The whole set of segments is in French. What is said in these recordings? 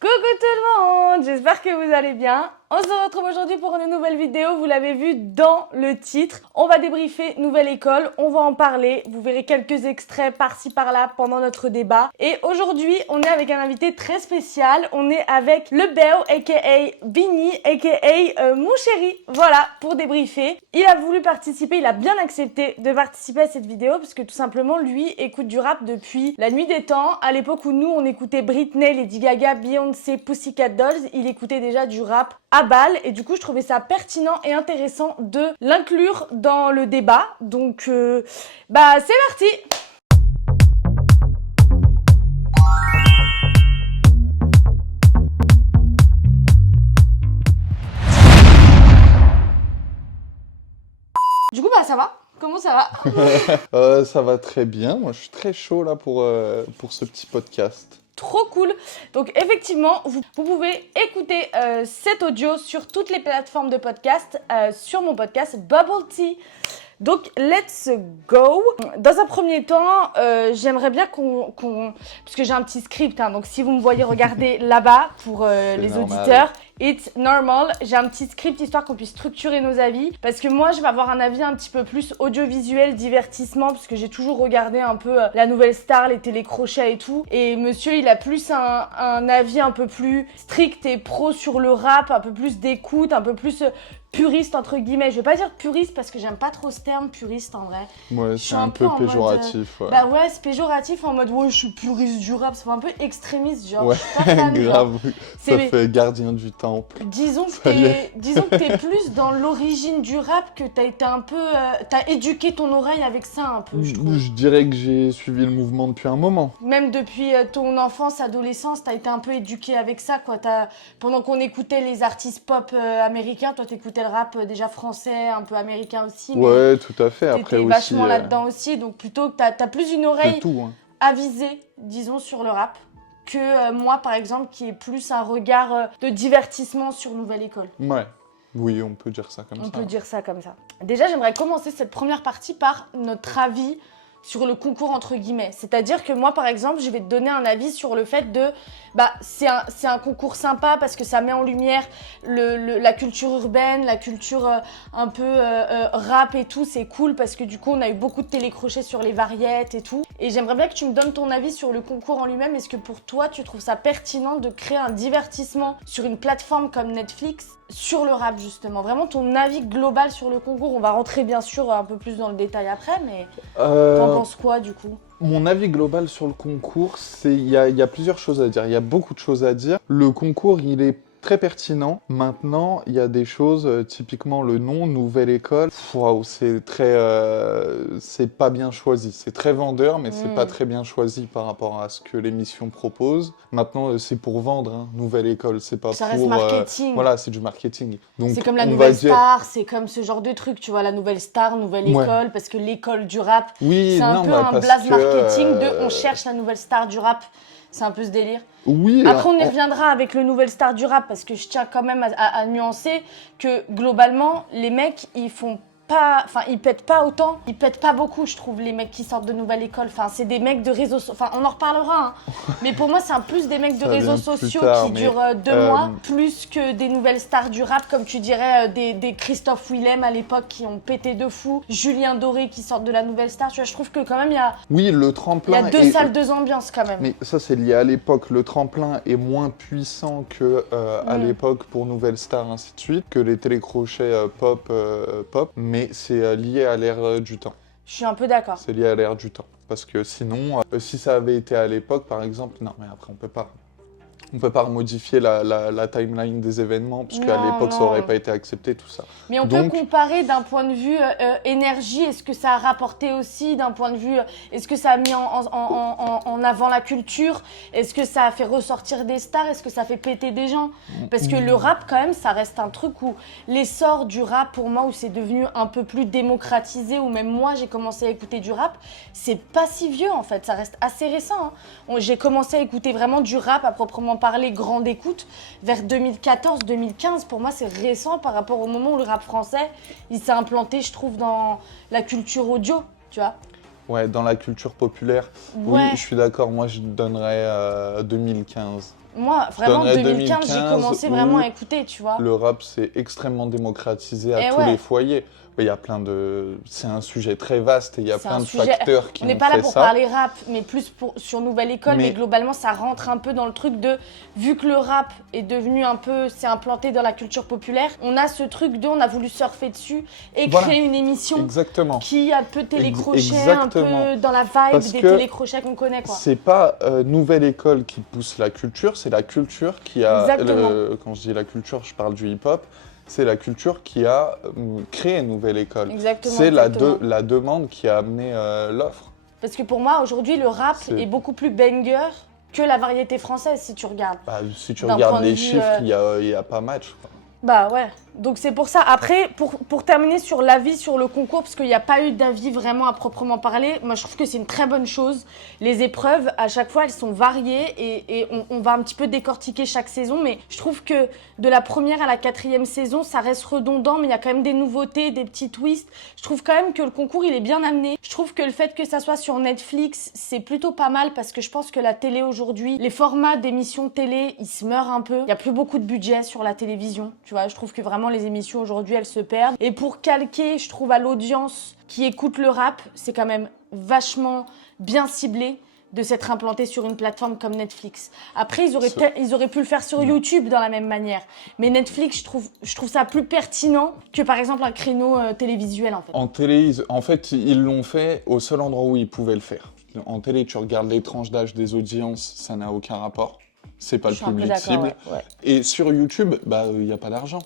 Coucou tout le monde, j'espère que vous allez bien. On se retrouve aujourd'hui pour une nouvelle vidéo, vous l'avez vu dans le titre. On va débriefer nouvelle école, on va en parler, vous verrez quelques extraits par-ci par-là pendant notre débat. Et aujourd'hui, on est avec un invité très spécial, on est avec le Béo, aka Bini, aka mon chéri, voilà, pour débriefer. Il a voulu participer, il a bien accepté de participer à cette vidéo parce que tout simplement, lui écoute du rap depuis la nuit des temps. À l'époque où nous, on écoutait Britney, Lady Gaga, Beyoncé, Pussycat Dolls, il écoutait déjà du rap à balle et du coup je trouvais ça pertinent et intéressant de l'inclure dans le débat. Donc c'est parti. Du coup ça va? Comment ça va? Ça va très bien, moi je suis très chaud là pour ce petit podcast. Trop cool. Donc effectivement, vous pouvez écouter cet audio sur toutes les plateformes de podcast, sur mon podcast Bubble Tea. Donc let's go. Dans un premier temps, j'aimerais bien parce que j'ai un petit script, hein, donc si vous me voyez regarder là-bas pour les normal. auditeurs, it's normal. J'ai un petit script histoire qu'on puisse structurer nos avis, parce que moi je vais avoir un avis un petit peu plus audiovisuel, divertissement, parce que j'ai toujours regardé un peu la Nouvelle Star, les télécrochets et tout. Et monsieur, il a plus un avis un peu plus strict et pro sur le rap, un peu plus d'écoute, un peu plus puriste entre guillemets. Je vais pas dire puriste parce que j'aime pas trop ce terme puriste en vrai. Ouais, c'est un peu péjoratif. Ouais. Bah ouais, c'est péjoratif en mode ouais, je suis puriste du rap, c'est un peu extrémiste genre. Ouais, Je suis pas fan, grave. genre. Ça fait gardien du temple. Disons que t'es plus dans l'origine du rap, que t'as été un peu, t'as éduqué ton oreille avec ça un peu, je trouve. Je dirais que j'ai suivi le mouvement depuis un moment. Même depuis ton enfance, adolescence, t'as été un peu éduqué avec ça, quoi. Pendant qu'on écoutait les artistes pop américains, toi t'écoutais le rap déjà français, un peu américain aussi. Ouais, tout à fait. Après t'étais aussi. Vachement là-dedans aussi, donc plutôt que t'as plus une oreille tout, hein. avisée, disons, sur le rap, que moi, par exemple, qui ai plus un regard de divertissement sur Nouvelle École. Ouais. Oui, on peut dire ça comme ça. On peut dire ça comme ça. Déjà, j'aimerais commencer cette première partie par notre avis sur le concours entre guillemets. C'est-à-dire que moi, par exemple, je vais te donner un avis sur le fait de... c'est un concours sympa parce que ça met en lumière la culture urbaine, la culture un peu rap et tout. C'est cool parce que du coup, on a eu beaucoup de télécrochets sur les variettes et tout. Et j'aimerais bien que tu me donnes ton avis sur le concours en lui-même. Est-ce que pour toi, tu trouves ça pertinent de créer un divertissement sur une plateforme comme Netflix sur le rap, justement? Vraiment ton avis global sur le concours. On va rentrer bien sûr un peu plus dans le détail après, mais t'en penses quoi du coup? Mon avis global sur le concours, il y a plusieurs choses à dire. Il y a beaucoup de choses à dire. Le concours, il est très pertinent. Maintenant, il y a des choses, typiquement le nom, Nouvelle École. Waouh, c'est pas bien choisi. C'est très vendeur, mais c'est pas très bien choisi par rapport à ce que l'émission propose. Maintenant, c'est pour vendre, hein, Nouvelle École. C'est pas ça pour... reste marketing. Voilà, c'est du marketing. Donc, c'est comme la Nouvelle Star, c'est comme ce genre de truc, tu vois, la Nouvelle Star, Nouvelle École, parce que l'école du rap, oui, c'est un peu un blaze marketing de on cherche la Nouvelle Star du rap. C'est un peu ce délire. Oui. Après, on y reviendra avec le Nouvelle Star du rap, parce que je tiens quand même à nuancer que globalement, les mecs, ils pètent pas autant, ils pètent pas beaucoup, je trouve, les mecs qui sortent de Nouvelle École. Enfin, c'est des mecs de réseaux sociaux. Enfin, on en reparlera, hein. Mais pour moi, c'est un plus des mecs de réseaux sociaux qui durent 2 mois, plus que des nouvelles stars du rap, comme tu dirais, des Christophe Willem à l'époque qui ont pété de fou, Julien Doré qui sortent de la Nouvelle Star. Tu vois, je trouve que quand même, il y a. Oui, le tremplin. Il y a deux salles, deux ambiances quand même. Mais ça, c'est lié à l'époque. Le tremplin est moins puissant que à l'époque pour Nouvelle Star, ainsi de suite, que les télécrochets pop. Mais c'est lié à l'ère du temps. Je suis un peu d'accord. C'est lié à l'ère du temps. Parce que sinon, si ça avait été à l'époque, par exemple, non, mais après, on peut pas modifier la timeline des événements, parce qu'à l'époque, ça aurait pas été accepté, tout ça. Mais on peut comparer d'un point de vue énergie, est-ce que ça a rapporté aussi, d'un point de vue, est-ce que ça a mis en avant la culture, est-ce que ça a fait ressortir des stars, est-ce que ça fait péter des gens? Parce que le rap, quand même, ça reste un truc où l'essor du rap, pour moi, où c'est devenu un peu plus démocratisé, où même moi, j'ai commencé à écouter du rap, c'est pas si vieux, en fait, ça reste assez récent, hein. J'ai commencé à écouter vraiment du rap à proprement parler, grande écoute, vers 2014-2015. Pour moi, c'est récent par rapport au moment où le rap français, il s'est implanté, je trouve, dans la culture audio, tu vois. Ouais, dans la culture populaire. Ouais. Oui, je suis d'accord. Moi, je donnerais 2015. Moi, vraiment, donnerais 2015, j'ai 2015 commencé où vraiment à écouter, tu vois. Le rap s'est extrêmement démocratisé à Et tous ouais. les foyers. Il y a plein de... C'est un sujet très vaste et il y a C'est plein un de sujet. facteurs qui On ont n'est pas là fait pour ça. parler rap, mais plus sur Nouvelle École. Mais globalement, ça rentre un peu dans le truc de. Vu que le rap est devenu un peu. C'est implanté dans la culture populaire, on a ce truc de. On a voulu surfer dessus et créer une émission Exactement. qui a un peu télécrochet, un Exactement. peu dans la vibe Parce des que télécrochets qu'on connaît, quoi. C'est pas Nouvelle École qui pousse la culture, c'est la culture qui a... Exactement. Quand je dis la culture, je parle du hip-hop. C'est la culture qui a créé Nouvelle École. Exactement. C'est exactement. la demande qui a amené l'offre. Parce que pour moi, aujourd'hui, le rap est beaucoup plus banger que la variété française, si tu regardes. Bah, si tu D'un regardes point de les vue, chiffres, il y a pas match, quoi. Bah ouais, donc c'est pour ça. Après, pour terminer sur l'avis sur le concours, parce qu'il n'y a pas eu d'avis vraiment à proprement parler, moi je trouve que c'est une très bonne chose. Les épreuves, à chaque fois, elles sont variées et on va un petit peu décortiquer chaque saison, mais je trouve que de la première à la 4e saison, ça reste redondant, mais il y a quand même des nouveautés, des petits twists. Je trouve quand même que le concours, il est bien amené. Je trouve que le fait que ça soit sur Netflix, c'est plutôt pas mal parce que je pense que la télé aujourd'hui, les formats d'émissions télé, ils se meurent un peu. Il n'y a plus beaucoup de budget sur la télévision. Tu vois, je trouve que vraiment les émissions aujourd'hui, elles se perdent. Et pour calquer, je trouve à l'audience qui écoute le rap, c'est quand même vachement bien ciblé de s'être implanté sur une plateforme comme Netflix. Après, ils auraient pu le faire sur YouTube dans la même manière. Mais Netflix, je trouve ça plus pertinent que par exemple un créneau télévisuel en fait. En télé, en fait, ils l'ont fait au seul endroit où ils pouvaient le faire. En télé, tu regardes les tranches d'âge des audiences, ça n'a aucun rapport. C'est pas le public cible. Ouais. Et sur YouTube, bah, il n'y a pas d'argent.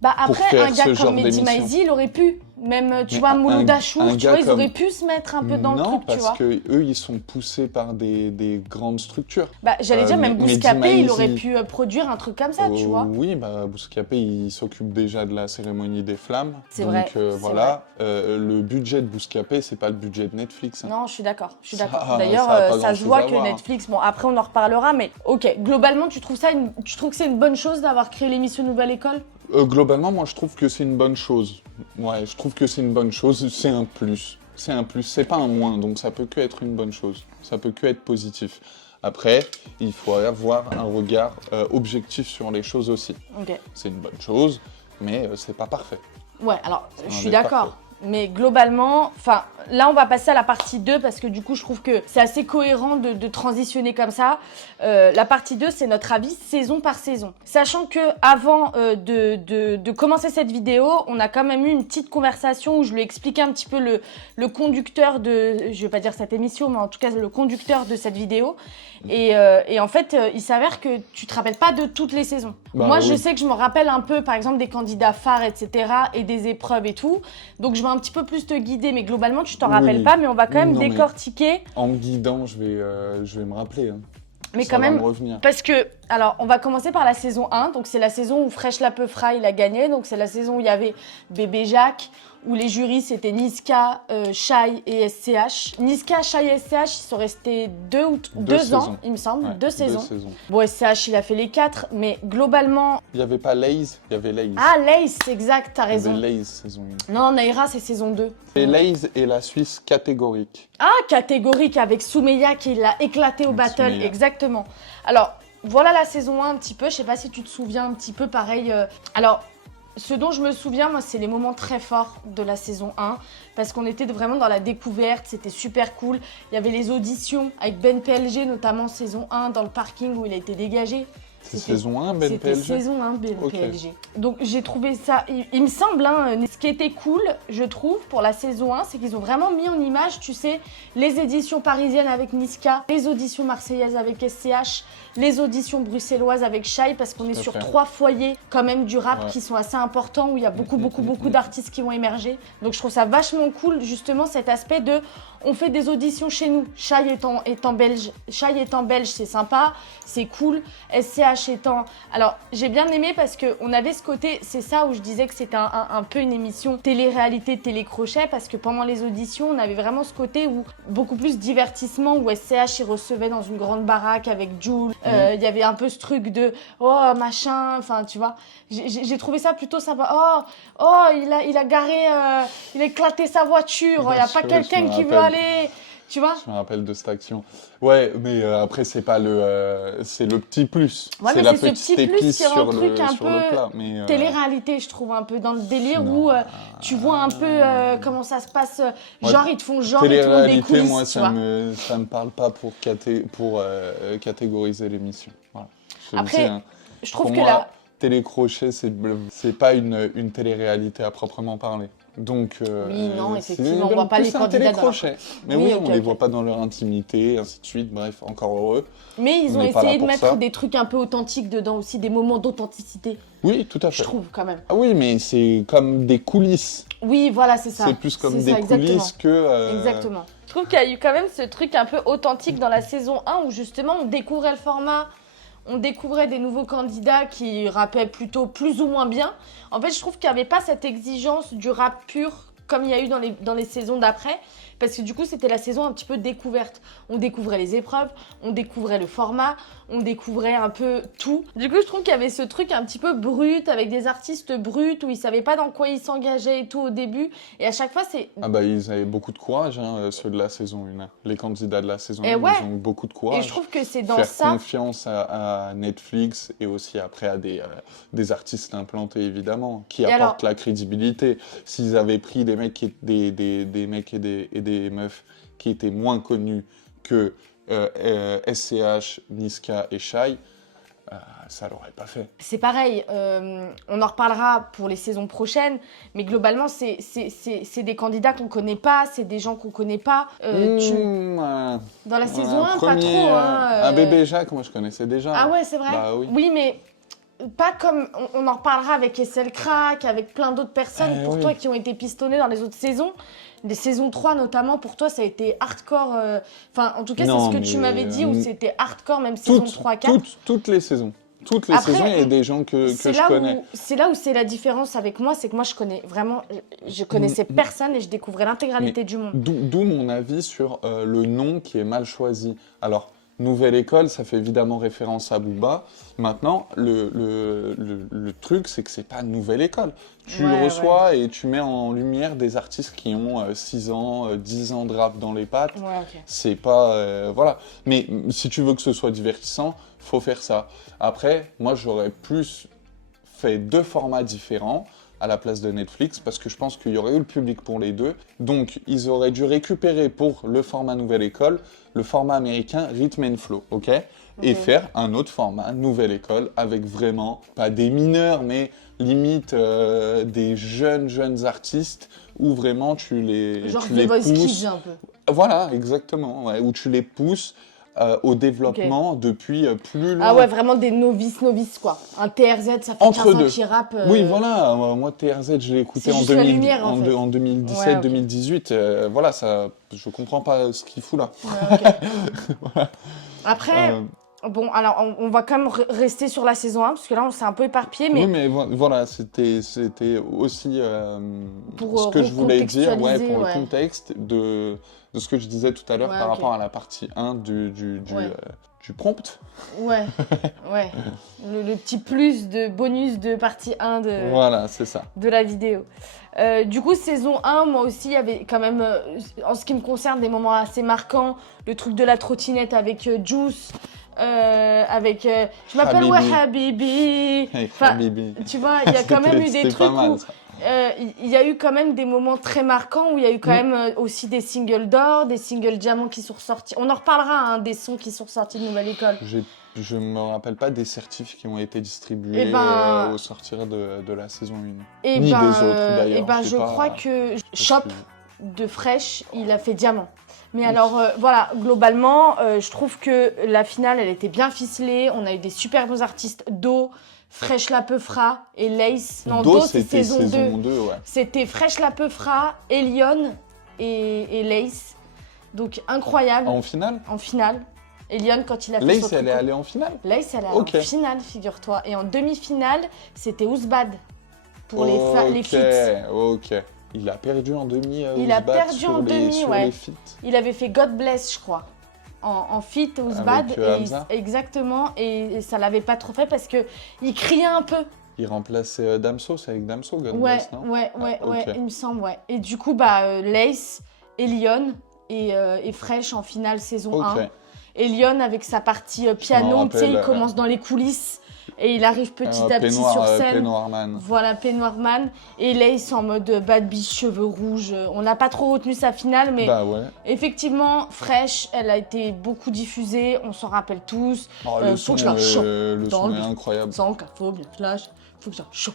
Bah après, un gars comme Mehdi d'émission. Maizi, il aurait pu. Même, tu Mais vois, Mouloud Achour, tu vois, ils comme- auraient pu se mettre un peu dans le Non, truc, tu vois. parce que eux, ils sont poussés par des grandes structures. Bah, j'allais dire, même Mehdi Bouscapé, il Maizi. aurait pu produire un truc comme ça, tu vois. Oui, bah, Bouscapé, il s'occupe déjà de la cérémonie des flammes. C'est donc, vrai, c'est voilà, le budget de Bouscapé, c'est pas le budget de Netflix. Hein. Non, je suis d'accord. Ça D'ailleurs, a pas ça se grand-chose voit à que voir, hein. Netflix, bon, après on en reparlera, mais ok, globalement, tu trouves que c'est une bonne chose d'avoir créé l'émission Nouvelle École? Globalement, moi, je trouve que c'est une bonne chose. Ouais, je trouve que c'est une bonne chose. C'est un plus. C'est un plus. C'est pas un moins. Donc, ça peut que être une bonne chose. Ça peut que être positif. Après, il faut avoir un regard objectif sur les choses aussi. Ok. C'est une bonne chose, mais c'est pas parfait. Ouais, alors, C'est je un suis dé d'accord. parfait. Mais globalement, enfin, là on va passer à la partie 2 parce que du coup je trouve que c'est assez cohérent de transitionner comme ça. La partie 2, c'est notre avis saison par saison. Sachant que avant de commencer cette vidéo, on a quand même eu une petite conversation où je lui ai expliqué un petit peu le conducteur de, je vais pas dire cette émission, mais en tout cas le conducteur de cette vidéo. Et en fait, il s'avère que tu te rappelles pas de toutes les saisons. Bah, Moi, oui. je sais que je me rappelle un peu, par exemple, des candidats phares, etc., et des épreuves et tout. Donc, je vais un petit peu plus te guider, mais globalement, tu t'en rappelles Oui. pas, mais on va quand même Non, mais- décortiquer. En me guidant, je vais me rappeler. Hein. Mais Ça quand va même, me revenir. parce que, alors, on va commencer par la saison 1. Donc, c'est la saison où Fresh Lapeufra, il a gagné. Donc, c'est la saison où il y avait Bébé Jacques, où les jurys, c'était Niska, Shai et SCH. Niska, Shai et SCH, ils sont restés deux ans, saisons. il me semble. Ouais, deux saisons. 2 saisons. Bon, SCH, il a fait les 4, mais globalement... Il n'y avait pas Lays, il y avait Lays. Ah, Lace, exact, t'as il y avait raison. Lays saison 1. Non, Naira, c'est saison 2. Et Lays et la Suisse catégorique. Ah, catégorique avec Soumeya qui l'a éclaté au Avec battle, Soumeya. exactement. Alors, voilà la saison 1 un petit peu, je sais pas si tu te souviens un petit peu pareil. Alors, ce dont je me souviens, moi, c'est les moments très forts de la saison 1, parce qu'on était vraiment dans la découverte, c'était super cool. Il y avait les auditions avec Ben PLG, notamment saison 1, dans le parking où il a été dégagé. C'est C'était- saison 1, Ben C'était PLG. saison 1 Ok. PLG. Donc j'ai trouvé ça, il me semble, hein, ce qui était cool, je trouve, pour la saison 1, c'est qu'ils ont vraiment mis en image, tu sais, les éditions parisiennes avec Niska, les auditions marseillaises avec SCH, les auditions bruxelloises avec Shai, parce qu'on est Tout à sur fait. 3 foyers quand même du rap Ouais. qui sont assez importants, où il y a beaucoup d'artistes qui vont émerger. Donc je trouve ça vachement cool, justement, cet aspect de, on fait des auditions chez nous. Shai étant belge, c'est sympa, c'est cool. SCH étant... Alors, j'ai bien aimé parce qu'on avait ce côté, c'est ça où je disais que c'était un peu une émission télé-réalité, télé-crochet, parce que pendant les auditions, on avait vraiment ce côté où beaucoup plus divertissement, où SCH, il recevait dans une grande baraque avec Jul. Il y avait un peu ce truc de, oh, machin, enfin, tu vois. J'ai trouvé ça plutôt sympa. Il a garé, il a éclaté sa voiture, il n'y a pas Je quelqu'un me qui veut rappelle. aller... Tu vois? Je me rappelle de cette action. Ouais, mais après, c'est pas c'est le petit plus. Ouais, mais la c'est ce petit petite plus épice qui rend le sur truc un sur peu le plat. Mais, télé-réalité, je trouve, un peu dans le délire non. où tu vois un peu comment ça se passe. Ouais, Genre, ils te font genre, ils te montrent des télé-réalité, coulisses, moi, tu vois. ça me parle pas pour catégoriser l'émission. Voilà. Je le dis, Après, hein. je trouve Pour que moi, là, Télécrochet, c'est pas une télé-réalité à proprement parler. Donc, oui, non, c'est effectivement, on voit pas plus les un candidats dans leur... télécrochet. Mais Oui, oui, ok, on les ok. voit pas dans leur intimité, ainsi de suite. Bref, encore heureux. Mais ils On ont n'est pas là essayé de pour mettre ça. des trucs un peu authentiques dedans aussi, des moments d'authenticité, Oui, tout à je fait. trouve, quand même. Ah oui, mais c'est comme des coulisses. Oui, voilà, c'est ça. C'est plus comme C'est des ça, exactement. coulisses que... Exactement. Je trouve qu'il y a eu quand même ce truc un peu authentique dans la saison 1 où justement on découvrait le format, on découvrait des nouveaux candidats qui rappaient plutôt plus ou moins bien. En fait, je trouve qu'il n'y avait pas cette exigence du rap pur comme il y a eu dans les saisons d'après. Parce que du coup, c'était la saison un petit peu découverte. On découvrait les épreuves, on découvrait le format, on découvrait un peu tout. Du coup, je trouve qu'il y avait ce truc un petit peu brut, avec des artistes bruts, où ils savaient pas dans quoi ils s'engageaient et tout au début. Et à chaque fois, c'est... Ah bah, ils avaient beaucoup de courage, hein, ceux de la saison 1. Les candidats de la saison 1, Et ouais. ils ont eu beaucoup de courage. Et je trouve que c'est dans Faire ça... confiance à Netflix et aussi après à des artistes implantés, évidemment, qui apportent la crédibilité. S'ils avaient pris des mecs, des mecs et des meufs qui étaient moins connus que SCH, Niska et Shai, ça l'aurait pas fait. C'est pareil, on en reparlera pour les saisons prochaines, mais globalement, c'est des candidats qu'on connaît pas, c'est des gens qu'on connaît pas. Dans la saison 1, pas trop. Un bébé Jacques, moi je connaissais déjà. Ah ouais, c'est vrai. Bah oui. Oui, mais pas comme... On en reparlera avec Essel Crack, avec plein d'autres personnes pour toi qui ont été pistonnées dans les autres saisons. Les saisons 3 notamment, pour toi, ça a été hardcore. Enfin, en tout cas, c'est ce que tu m'avais dit, où c'était hardcore, même saison 3, 4. Toutes les saisons. Toutes les saisons, il y a des gens que je connais. C'est là où c'est la différence avec moi, c'est que moi, je connaissais personne et je découvrais l'intégralité du monde. D'où mon avis sur le nom qui est mal choisi. Alors, Nouvelle École, ça fait évidemment référence à Booba. Maintenant, le truc, c'est que c'est pas Nouvelle École. Tu le reçois et tu mets en lumière des artistes qui ont 6 ans, 10 ans de rap dans les pattes. Ouais, ok. C'est pas... voilà. Mais si tu veux que ce soit divertissant, faut faire ça. Après, moi, j'aurais plus fait 2 formats différents à la place de Netflix, parce que je pense qu'il y aurait eu le public pour les deux. Donc, ils auraient dû récupérer pour le format Nouvelle École, le format américain Rhythm and Flow, ok? Et faire un autre format Nouvelle École, avec vraiment, pas des mineurs, mais limite des jeunes artistes, où vraiment tu les Genre tu The les Voice pousses. Kids, un peu. Voilà, exactement, ouais, où tu les pousses au développement depuis plus loin. Ah ouais, vraiment des novices, quoi. Un TRZ, ça fait Entre 15 ans deux. qu'il rappe. Oui, voilà. Moi, TRZ, je l'ai écouté C'est en, juste la lumière, en fait. en 2017, 2018. Voilà, ça, je comprends pas ce qu'il fout là. Ouais, ok. Voilà. Après, bon, alors, on va quand même rester sur la saison 1, parce que là, on s'est un peu éparpillé. Mais... Oui, mais voilà, c'était aussi pour ce que je voulais dire, pour recontextualiser, le contexte de ce que je disais tout à l'heure par rapport à la partie 1 du prompt. Ouais, ouais. Le petit plus de bonus de partie 1 Voilà, c'est ça. De la vidéo. Du coup, saison 1, moi aussi, il y avait quand même, en ce qui me concerne, des moments assez marquants. Le truc de la trottinette avec Juice, avec je m'appelle Habibi. Hey, enfin, Habibi. Tu vois, il y a quand même eu des trucs mal, où il y a eu quand même des moments très marquants où il y a eu quand même aussi des singles d'or, des singles diamants qui sont ressortis. On en reparlera, hein, des sons qui sont ressortis de Nouvelle École. Je me rappelle pas des certifs qui ont été distribués au sortir de la saison 1. Ni des autres d'ailleurs. Je crois que Shop de Fresh, il a fait diamant. Mais alors, voilà, globalement, je trouve que la finale, elle était bien ficelée. On a eu des super bons artistes. Do, Fresh La Peufra et Lace. Non, Do, c'était saison 2. Ouais. C'était Fresh La Peufra, Elion et Lace. Donc, incroyable. En finale? En finale. Elion, quand il a fait Lace, elle est allée en finale? Lace, elle est allée en finale, figure-toi. Et en demi-finale, c'était Ouzbad pour les feats. Ok. Il a perdu en demi. Il a perdu en demi, ouais. Les feats. Il avait fait God Bless, je crois, en feat Ouzbad. Exactement. Et ça l'avait pas trop fait parce que il criait un peu. Il remplaçait Damso, c'est avec Damso, God Bless, non? Ouais, il me semble, ouais. Et du coup, Lace, Elion et Fresh en finale saison Ok. 1. Et Lyon avec sa partie piano, tu sais, il commence dans les coulisses et il arrive petit à petit sur scène. Peignoir Man. Voilà, Peignoir Man. Et Lace en mode bad bitch, cheveux rouges. On n'a pas trop retenu sa finale, mais Bah ouais. effectivement, Fresh, elle a été beaucoup diffusée, on s'en rappelle tous. Oh, Faut que je la chope. le Dans son le- est incroyable. Sans faut bien flash, faut que je la chope.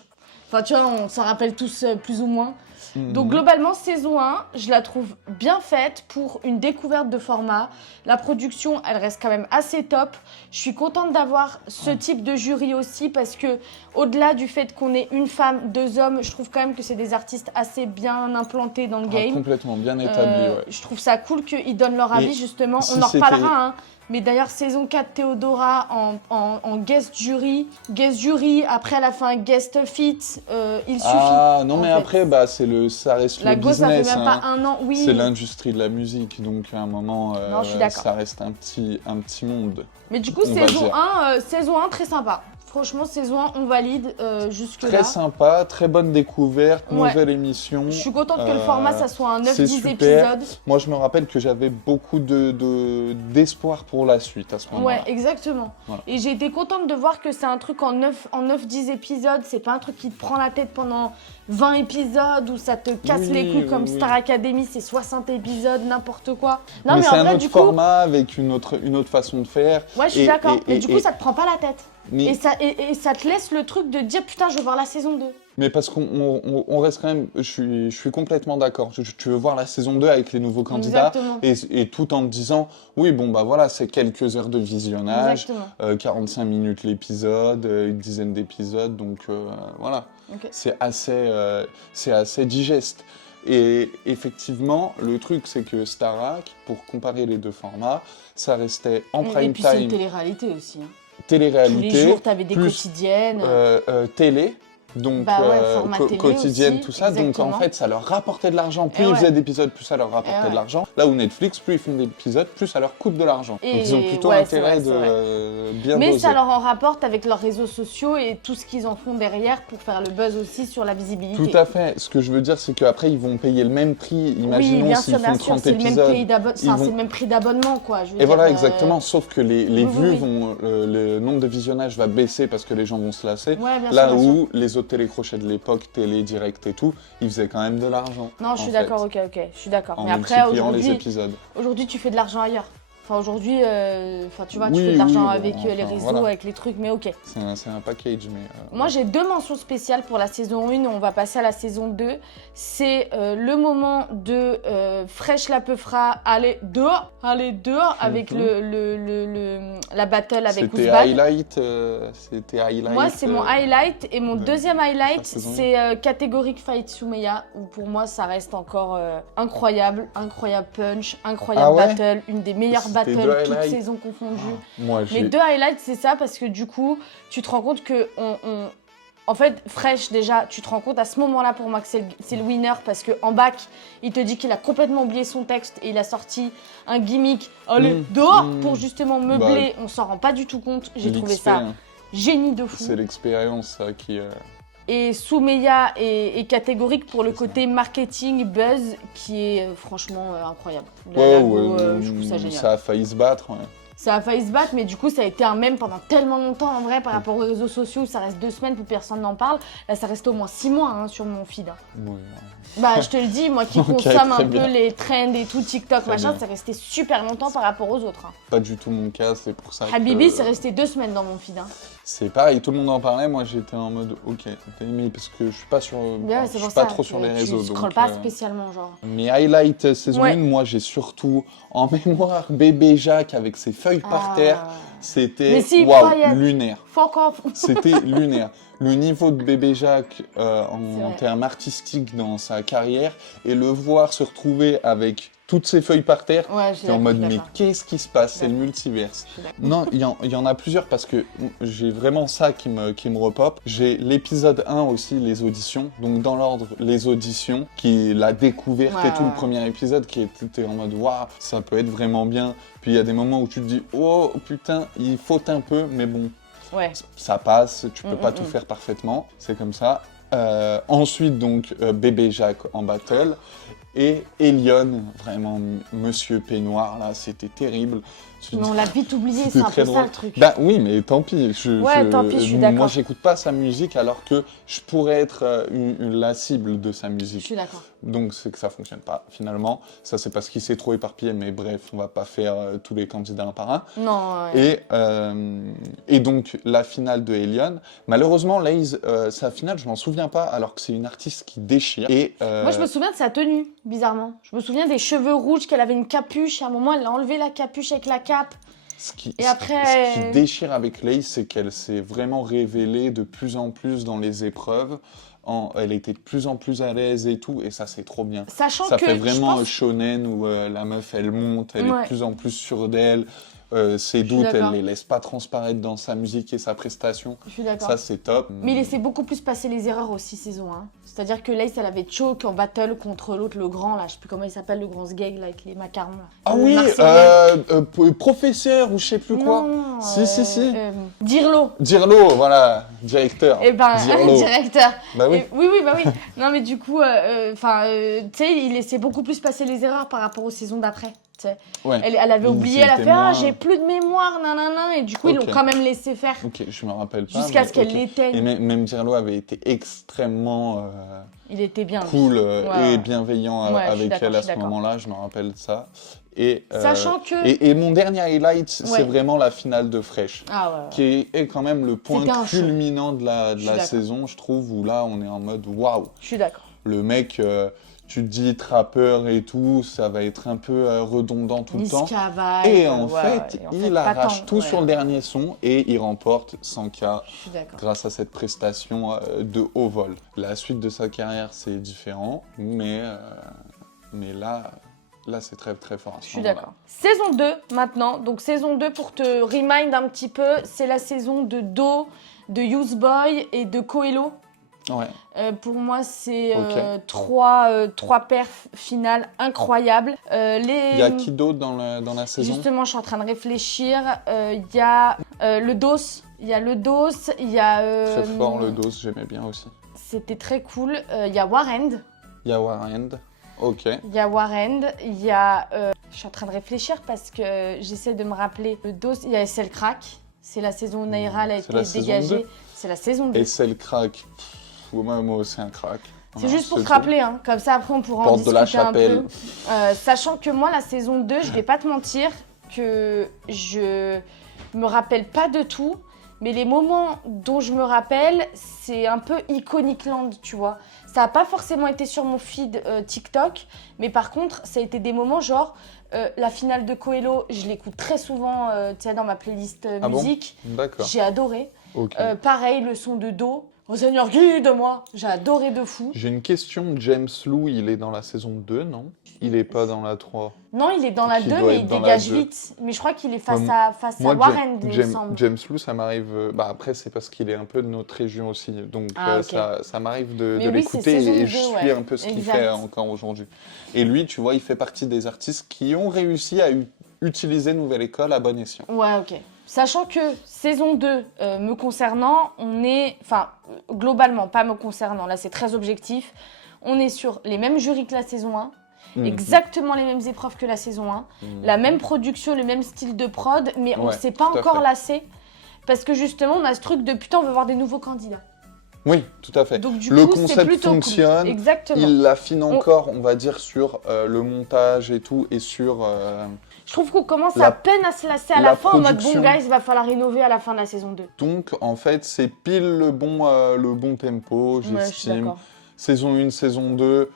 Enfin, tu vois, on s'en rappelle tous plus ou moins. Donc globalement, saison 1, je la trouve bien faite pour une découverte de format. La production, elle reste quand même assez top. Je suis contente d'avoir ce type de jury aussi parce que au-delà du fait qu'on ait une femme, 2 hommes, je trouve quand même que c'est des artistes assez bien implantés dans le game. Complètement bien établi, ouais. Je trouve ça cool qu'ils donnent leur avis, Et justement. si On en c'était- reparlera, hein. Mais d'ailleurs, saison 4, Théodora en guest jury. Guest jury, après elle a fait un guest fit. Il suffit. Ah non, en mais fait. après, bah, ça reste La le go, ça fait business. même pas un an. Oui. C'est l'industrie de la musique, donc à un moment, Non, je suis d'accord. ça reste un petit monde. Mais du coup, on va saison dire. 1, saison 1, très sympa. Franchement, saison 1, on valide jusque-là. Très sympa, très bonne découverte, Ouais. nouvelle émission. Je suis contente que le format, ça soit un c'est 9-10 super. épisodes. Moi, je me rappelle que j'avais beaucoup d'espoir pour la suite à ce moment-là. Ouais, exactement. Voilà. Et j'ai été contente de voir que c'est un truc en 9-10 épisodes. C'est pas un truc qui te prend la tête pendant 20 épisodes où ça te casse Oui, les couilles comme oui. Star Academy, c'est 60 épisodes, n'importe quoi. Non, mais mais c'est en un vrai, autre du coup, format avec une autre façon de faire. ouais, je suis Et- d'accord. et- Mais du et- coup, ça te prend pas la tête. Mais, Et ça te laisse le truc de dire putain, je veux voir la saison 2. mais parce qu'on reste quand même, je suis complètement d'accord. Tu veux voir la saison 2 avec les nouveaux candidats Exactement. et tout en te disant, oui, bon, bah voilà, c'est quelques heures de visionnage, Exactement. 45 minutes l'épisode, une dizaine d'épisodes, donc voilà, Ok. c'est assez digeste. Et effectivement, le truc, c'est que Starac, pour comparer les deux formats, ça restait en Et prime puis c'est une time, télé-réalité aussi. Hein. télé-réalité, Tous les jours, t'avais des plus, quotidiennes. télé, donc Bah ouais, format télé quotidienne, aussi, tout ça. Donc exactement. en fait, ça leur rapportait de l'argent. Plus Et ils ouais. faisaient d'épisodes, plus ça leur rapportait ouais. de l'argent. Là où Netflix, plus ils font d'épisodes, plus ça leur coûte de l'argent. Et Donc ils ont plutôt ouais, c'est intérêt vrai, c'est de bien Mais doser. ça leur en rapporte avec leurs réseaux sociaux et tout ce qu'ils en font derrière pour faire le buzz aussi sur la visibilité. Tout à fait. Ce que je veux dire, c'est qu'après, ils vont payer le même prix. Oui, Imaginons bien s'ils sûr, font bien sûr. 30 C'est le même épisodes. prix d'abonnement. ils vont- C'est le même prix d'abonnement, quoi. Je veux Et dire, voilà, exactement. Sauf que les oui, vues oui. vont, le nombre de visionnages va baisser parce que les gens vont se lasser. Ouais, bien Là sûr, bien sûr. où les autres télécrochets de l'époque, télé, direct et tout, ils faisaient quand même de l'argent. Non, je suis en d'accord, fait, ok, je suis d'accord. En Mais après, multipliant les épisodes. aujourd'hui, tu fais de l'argent ailleurs. Enfin, aujourd'hui, tu vois, tu Oui, fais de l'argent oui, avec bon, les enfin, réseaux, voilà. avec les trucs, mais ok. C'est un package, mais... Moi, j'ai 2 mentions spéciales pour la saison 1. On va passer à la saison 2. C'est le moment de Fresh la Peufra, aller dehors avec la battle avec C'était Ouzbad. C'était highlight. Moi, c'est mon highlight. Et mon de- deuxième highlight, la saison c'est catégorique Fight Soumeya, où pour moi, ça reste encore incroyable punch, incroyable Ah ouais battle, une des meilleures C'était battles, deux toutes highlights. saisons confondues. Moi, Mes 2 highlights, c'est ça, parce que du coup, tu te rends compte que en fait, Fresh, déjà, tu te rends compte à ce moment-là, pour moi, que c'est le winner, parce qu'en bac, il te dit qu'il a complètement oublié son texte et il a sorti un gimmick, allez, dehors, pour justement meubler. On s'en rend pas du tout compte. J'ai trouvé ça génie de fou. C'est l'expérience ça, qui... Et Soumeya est catégorique pour le côté marketing, buzz, qui est franchement incroyable. Je trouve ça génial. Ça a failli se battre. Ouais. Ça a failli se battre, mais du coup, ça a été un mème pendant tellement longtemps en vrai par rapport aux réseaux sociaux où ça reste 2 semaines, plus personne n'en parle. Là, ça reste au moins 6 mois hein, sur mon feed. Oui. Bah, je te le dis, moi qui Ok, consomme un très peu bien. les trends et tout, TikTok, Très machin, bien. c'est resté super longtemps par rapport aux autres. Hein. Pas du tout mon cas, c'est pour ça Habibi, que... c'est resté 2 semaines dans mon feed. Hein. C'est pareil, tout le monde en parlait, moi j'étais en mode ok, mais parce que je suis pas sur, Ouais, je c'est suis pour pas ça. trop sur les réseaux. Tu scrolles donc, pas spécialement, genre. Mes highlights saison Ouais. 1, moi j'ai surtout en mémoire bébé Jacques avec ses feuilles par terre, c'était Mais si, waouh, quiet. lunaire. Fuck off. C'était lunaire. Le niveau de bébé Jacques C'est en vrai. termes artistiques dans sa carrière et le voir se retrouver avec toutes ses feuilles par terre, Ouais, je suis t'es en mode d'accord, mais qu'est-ce qui se passe? C'est le multiverse. je suis d'accord. Non, il y en a plusieurs parce que j'ai vraiment ça qui me repop. J'ai l'épisode 1 aussi, les auditions. Donc dans l'ordre, les auditions, qui est la découverte Ouais, et tout, ouais. le premier épisode qui était en mode waouh, ça peut être vraiment bien. Puis il y a des moments où tu te dis oh putain, il faut un peu, mais bon, Ouais. ça passe, tu peux pas tout faire parfaitement, c'est comme ça. Ensuite, donc, Bébé Jacques en battle. Et Elion, vraiment, Monsieur Peignoir, là, c'était terrible. Mais on l'a vite oublié, C'était c'est un très peu ça drôle. le truc. Bah oui, mais tant pis. Ouais, tant pis, je suis d'accord. Moi, j'écoute pas sa musique alors que je pourrais être la cible de sa Je musique. suis d'accord. Donc, c'est que ça fonctionne pas, finalement. Ça, c'est parce qu'il s'est trop éparpillé, mais bref, on va pas faire tous les candidats un par un. Non, ouais. Et donc, la finale de Elion. Malheureusement, Laze, sa finale, je m'en souviens pas, alors que c'est une artiste qui déchire. Moi, je me souviens de sa tenue, bizarrement. Je me souviens des cheveux rouges, qu'elle avait une capuche. À un moment, elle a enlevé la capuche avec la cape. Ce qui Après, déchire avec Laze, c'est qu'elle s'est vraiment révélée de plus en plus dans les épreuves. Elle était de plus en plus à l'aise et tout, et ça, c'est trop bien. sachant Ça que fait je vraiment pense... shonen où la meuf, elle monte, elle est Ouais. de plus en plus sûre d'elle. Ses suis doutes, elle d'accord. les laisse pas transparaître dans sa musique et sa prestation. Je suis d'accord. Ça, c'est top. Mais il laissait beaucoup plus passer les erreurs aussi, saison 1. C'est-à-dire que Lace, elle avait choke en battle contre l'autre, le grand, là. Je sais plus comment il s'appelle, le grand sgeg, là, avec les macarons, là. Ah Le oui, Marseillais. professeur ou je sais plus quoi. Non, Si. Dirlo. Dirlo, voilà, directeur. Eh ben, Dirlo. directeur. Bah oui. Oui, bah oui. Non, mais du coup, tu sais, il laissait beaucoup plus passer les erreurs par rapport aux saisons d'après. Tu sais. Ouais. Elle avait oublié, elle a C'était fait moins- « Ah, j'ai plus de mémoire, nanana », et du coup, ils Ok. l'ont quand même laissé faire. Ok, je me rappelle pas. Jusqu'à mais ce qu'elle ok. l'éteigne. Et même Dirlo avait été extrêmement Il était bien. lui. cool Ouais. et bienveillant Ouais, je suis avec d'accord, elle je à suis ce d'accord. moment-là, je me rappelle de ça. Et, Sachant que... et mon dernier highlight, Ouais. c'est vraiment la finale de Fresh, Ah ouais. qui est quand même le point C'était un show. culminant de Je suis la d'accord. saison, je trouve, où là, on est en mode waouh. Je suis d'accord. Le mec, tu te dis trappeur et tout, ça va être un peu redondant tout le temps. Niska Vibe, Et en ouais, fait, ouais. En il pas arrache tant, tout ouais. sur le dernier son et il remporte 100K Je suis d'accord. grâce à cette prestation de haut vol. La suite de sa carrière, c'est différent, mais là c'est très très fort. à ce Je suis moment-là. d'accord. Saison 2 maintenant. Donc saison 2, pour te remind un petit peu, c'est la saison de Do, de Youthboy et de Coelho. Ouais. Pour moi, c'est Ok. trois perfs finales incroyables. Il y a qui d'autre dans la saison? Justement, je suis en train de réfléchir. Il y a le Dos. Il y a le Dos. Il y a... Très fort le dos, j'aimais bien aussi. C'était très cool. Il y a Warend. Il y a Warend. Ok. Il y a Warend. Il y a... je suis en train de réfléchir parce que j'essaie de me rappeler. Le Dos, il y a SL Crack. C'est la saison où Naira elle a C'est été la saison dégagée. 2. C'est la saison 2. Et c'est le crack. Moi aussi un crack. C'est Voilà, juste pour c'est te tout. rappeler, hein. Comme ça après on pourra en Porte de la discuter un peu. Chapelle. Sachant que moi la saison 2, je vais pas te mentir, que je me rappelle pas de tout, mais les moments dont je me rappelle, c'est un peu iconic land, tu vois. Ça a pas forcément été sur mon feed TikTok, mais par contre ça a été des moments genre la finale de Coelho, je l'écoute très souvent tu sais, dans ma playlist Ah bon musique. D'accord. J'ai adoré. Ok. Pareil, le son de Do. Oh Seigneur, guide-moi. J'ai adoré de fou. J'ai une question. James Lou, il est dans la saison 2, non? Il est pas dans la 3. Non, il est dans la Qui 2, doit mais être il dans la dégage 2. vite. Mais je crois qu'il est face Ouais, à Warren, il me James, semble. James Lou, ça m'arrive. Après, c'est parce qu'il est un peu de notre région aussi. Donc, Ah, ok. ça m'arrive de Mais oui, c'est l'écouter saison et 2, je suis ouais. un peu ce qu'il Exact. fait encore aujourd'hui. Et lui, tu vois, il fait partie des artistes qui ont réussi à utiliser Nouvelle École à bon escient. Ouais, ok. Sachant que saison 2, me concernant, on est... Enfin, globalement, pas me concernant, là c'est très objectif. On est sur les mêmes jurys que la saison 1, exactement les mêmes épreuves que la saison 1, la même production, le même style de prod, mais on ne Ouais, s'est pas tout à encore fait. lassé. Parce que justement, on a ce truc de putain, on veut voir des nouveaux candidats. Oui, tout à fait. Donc du Le coup, c'est concept plutôt fonctionne. cool. Exactement. Il l'affine encore, on va dire, sur le montage et tout, et sur... Je trouve qu'on commence La- à peine à se lasser à la la fin en mode bon production. guys, il va falloir rénover à la fin de la saison 2. Donc, en fait, c'est pile le bon tempo, Ouais, je suis j'estime. d'accord. Saison 1, saison 2,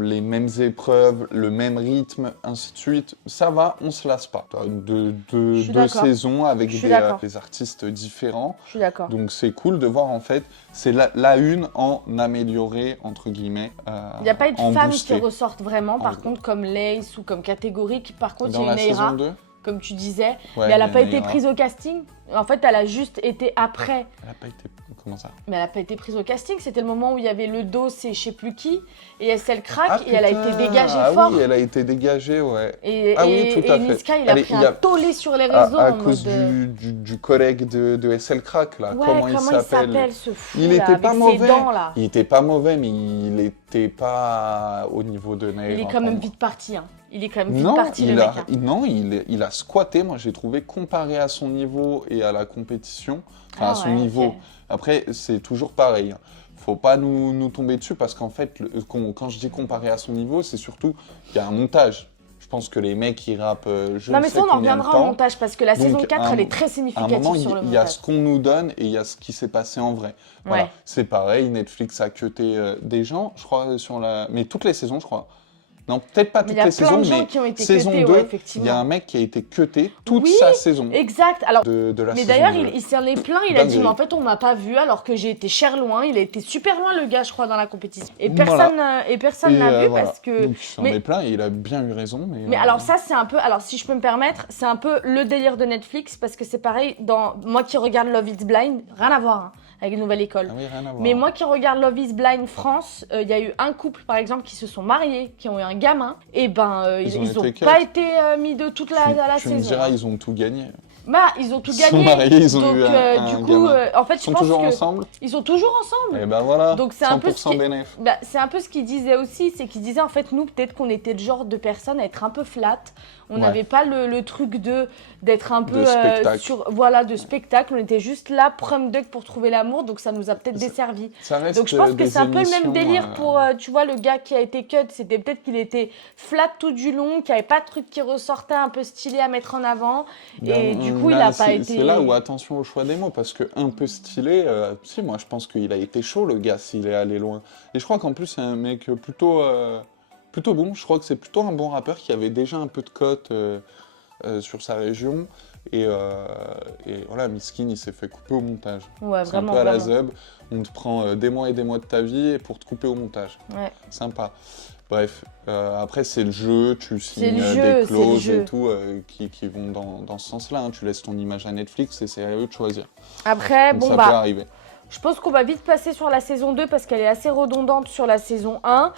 les mêmes épreuves, le même rythme, ainsi de suite. Ça va, on se lasse pas. Deux suis deux d'accord. saisons avec Je suis d'accord. des artistes différents. Je suis d'accord. Donc, c'est cool de voir, en fait, c'est la une en amélioré, entre guillemets. Il n'y a pas eu de en femmes boosté. qui ressortent vraiment, par gros. contre, comme Lace ou comme catégorique. Par contre, Dans il y a la une Naira, saison 2, comme tu disais, ouais, mais elle n'a il y pas a été Naira. prise au casting. En fait, elle a juste été après. Elle n'a pas été... Comment ça? Mais elle a pas été prise au casting, c'était le moment où il y avait le dos, c'est je sais plus qui, et elle craque, Ah, et elle a putain. été dégagée Ah fort. oui, elle a été dégagée, ouais. Et, Ah oui, tout à fait. Niska, il a pris un tollé sur les À réseaux en cause mode... du collègue de SL Crack, là. Ouais, Comment il s'appelle ce fou, Il là, était pas avec mauvais. ses dents, là. Il était pas mauvais, mais il était pas au niveau de Nair. Il est quand même vite parti, hein. Il est quand même vite Non, parti, le mec. Hein. non, il a squatté. Moi, j'ai trouvé, comparé à son niveau et à la compétition, enfin, à son niveau. Ok. Après, c'est toujours pareil. Hein. Faut pas nous tomber dessus parce qu'en fait, quand je dis comparé à son niveau, c'est surtout qu'il y a un montage. Je pense que les mecs, ils rappent Non, mais ça, on en reviendra au montage parce que la saison 4, elle est très à un significative moment, sur le montage. il y a ce qu'on nous donne et il y a ce qui s'est passé en vrai. Voilà. Ouais. C'est pareil, Netflix a cuté des gens, je crois, mais toutes les saisons, je crois. Non, peut-être pas toutes les saisons, mais qui ont été saison cutés, 2, ouais, il effectivement. y a un mec qui a été cuté toute Oui, sa saison Exact. Alors, de la mais saison d'ailleurs, 2. il s'en est plaint, il a dit, Dinguerie. mais en fait, on m'a pas vu alors que j'ai été cher loin. Il a été super loin, le gars, je crois, dans la compétition. Et personne n'a vu voilà. parce que... Donc, il s'en mais- est plaint et il a bien eu raison. Mais alors ça, c'est un peu... Alors, si je peux me permettre, c'est un peu le délire de Netflix parce que c'est pareil, moi qui regarde Love is Blind, rien à voir hein, avec Nouvelle École. Ah oui, rien à voir. Mais moi qui regarde Love is Blind France, il y a eu un couple par exemple qui se sont mariés, qui ont eu un gamin, et ben Ils ont ils ont été pas cut. été mis de toute la Tu saison. me diras, ils ont tout gagné. Bah ils ont tout Ils sont gagné. mariés, ils ont donc eu un du coup, gamin. en fait Ils je sont pense toujours que ensemble. ils sont toujours ensemble. Et ben voilà, Donc c'est un peu ce 100% qui- bénéf. Bah, c'est un peu ce qu'il disait aussi, c'est qu'il disait en fait nous peut-être qu'on était le genre de personnes à être un peu flat, on Ouais. n'avait pas le truc d'être un peu De spectacle. de spectacle, on était juste là prom duck pour trouver l'amour, donc ça nous a peut-être desservi. Ça reste Donc je pense que des c'est un peu le même émissions, délire pour tu vois le gars qui a été cut, c'était peut-être qu'il était flat tout du long, qu'il n'y avait pas de truc qui ressortait un peu stylé à mettre en avant et du coup il là, a pas été C'est là où attention au choix des mots, parce que un peu stylé, si moi je pense qu'il a été chaud le gars s'il est allé loin. Et je crois qu'en plus c'est un mec plutôt bon, je crois que c'est plutôt un bon rappeur qui avait déjà un peu de cote sur sa région. Et voilà, Miskin il s'est fait couper au montage. Ouais, C'est un vraiment peu à la vraiment. Zub, on te prend des mois et des mois de ta vie pour te couper au montage. Ouais. Sympa. Bref, après c'est le jeu, tu signes le jeu, des c'est le clauses jeu. et tout qui vont dans ce sens-là. Hein. Tu laisses ton image à Netflix et c'est à eux de choisir. Après Donc bon ça peut bah arriver. je pense qu'on va vite passer sur la saison 2 parce qu'elle est assez redondante sur la saison 1.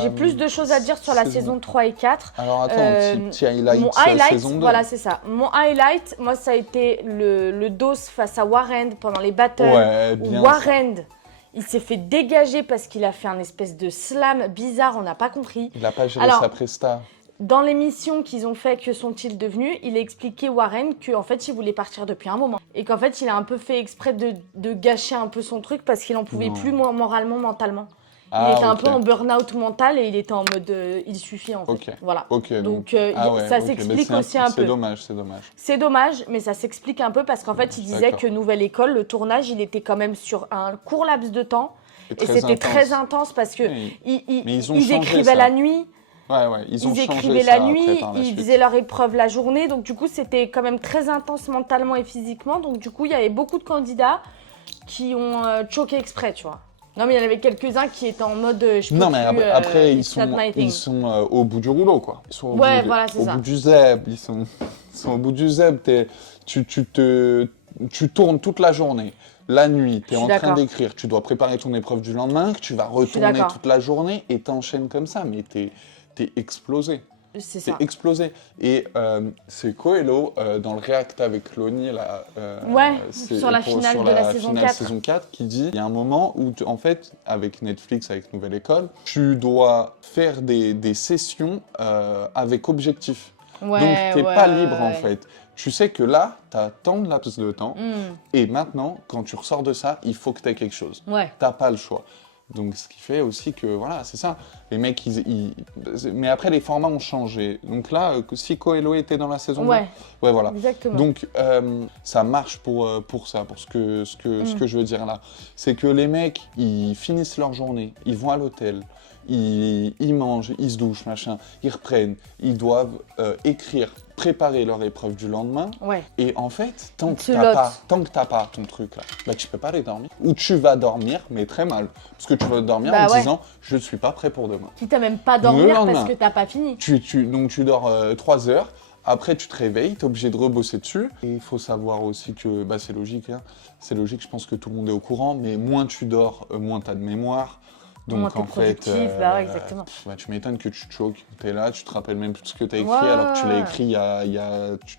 J'ai plus de choses à dire sur la saison 3 et 4. Alors attends, petit highlight Mon sur la highlight, saison 2. voilà, c'est ça. Mon highlight, moi, ça a été le dos face à Warren pendant les battles. Ouais, où bien Warren, il s'est fait dégager parce qu'il a fait un espèce de slam bizarre, on n'a pas compris. Il n'a pas géré Alors, sa presta. Dans l'émission qu'ils ont fait, que sont-ils devenus, il a expliqué Warren qu'en fait, il voulait partir depuis un moment. Et qu'en fait, il a un peu fait exprès de gâcher un peu son truc parce qu'il n'en pouvait Non. plus moralement, mentalement. Ah, Il était un ok. peu en burn-out mental et il était en mode il suffit en fait. Ok. Voilà. Ok, Donc ah ouais, ça ok, mais s'explique c'est aussi un peu. C'est dommage, c'est dommage. C'est dommage, mais ça s'explique un peu parce qu'en fait, il disait D'accord. que Nouvelle École, le tournage, il était quand même sur un court laps de temps. Et très c'était intense. très intense parce que Oui. Mais ils ont ils changé écrivaient ça. la nuit, Ouais, ils ont ils changé écrivaient ça la après nuit, par la ils suite. faisaient leur épreuve la journée. Donc du coup, c'était quand même très intense mentalement et physiquement. Donc du coup, il y avait beaucoup de candidats qui ont choqué exprès, tu vois. Non, mais il y en avait quelques-uns qui étaient en mode je peux Non, mais plus, après, it's not my thing. ils sont au bout du rouleau, quoi. Ils sont Ouais, voilà, c'est au ça. bout du zeb. Ils sont au bout du zeb. Tu tournes toute la journée. La nuit, tu Je es suis en train d'accord. d'écrire. Tu dois préparer ton épreuve du lendemain, que tu vas suis retourner d'accord. toute la journée et t'enchaînes comme ça. Mais t'es explosé. C'est T'es ça. explosé. Et c'est Coelho, dans le React avec Loni, là, Ouais, c'est sur la finale de la saison 4. saison 4, qui dit il y a un moment où, en fait, avec Netflix, avec Nouvelle École, tu dois faire des sessions avec objectif. Ouais, Donc, t'es ouais, pas libre, en ouais. fait. Tu sais que là, tu as tant de laps de temps, Hmm, et maintenant, quand tu ressors de ça, il faut que tu aies quelque chose. ouais. T'as pas le choix. Donc, ce qui fait aussi que, voilà, c'est ça. Les mecs, mais après, les formats ont changé. Donc là, si Coelho était dans la saison Ouais, 2, ouais, voilà. exactement. Donc, ça marche pour ça, pour ce que je veux dire là. C'est que les mecs, ils finissent leur journée, ils vont à l'hôtel, ils mangent, ils se douchent, machin, ils reprennent, ils doivent écrire, préparer leur épreuve du lendemain. Ouais. Et en fait, tant que Se t'as pas ton truc là, bah tu peux pas aller dormir. Ou tu vas dormir, mais très mal. Parce que tu vas dormir Bah en ouais. disant, je ne suis pas prêt pour demain. Quitte à même pas Le dormir lendemain. parce que t'as pas fini. Donc tu dors 3 heures. Après, tu te réveilles, t'es obligé de rebosser dessus. Et il faut savoir aussi que, bah, c'est logique, hein. C'est logique, je pense que tout le monde est au courant, mais moins tu dors, moins t'as de mémoire. Moins Donc t'es en fait, productif, bah ouais, exactement. bah, tu m'étonnes que tu te choques. T'es là, tu te rappelles même plus de ce que t'as écrit, Ouais. alors que tu l'as écrit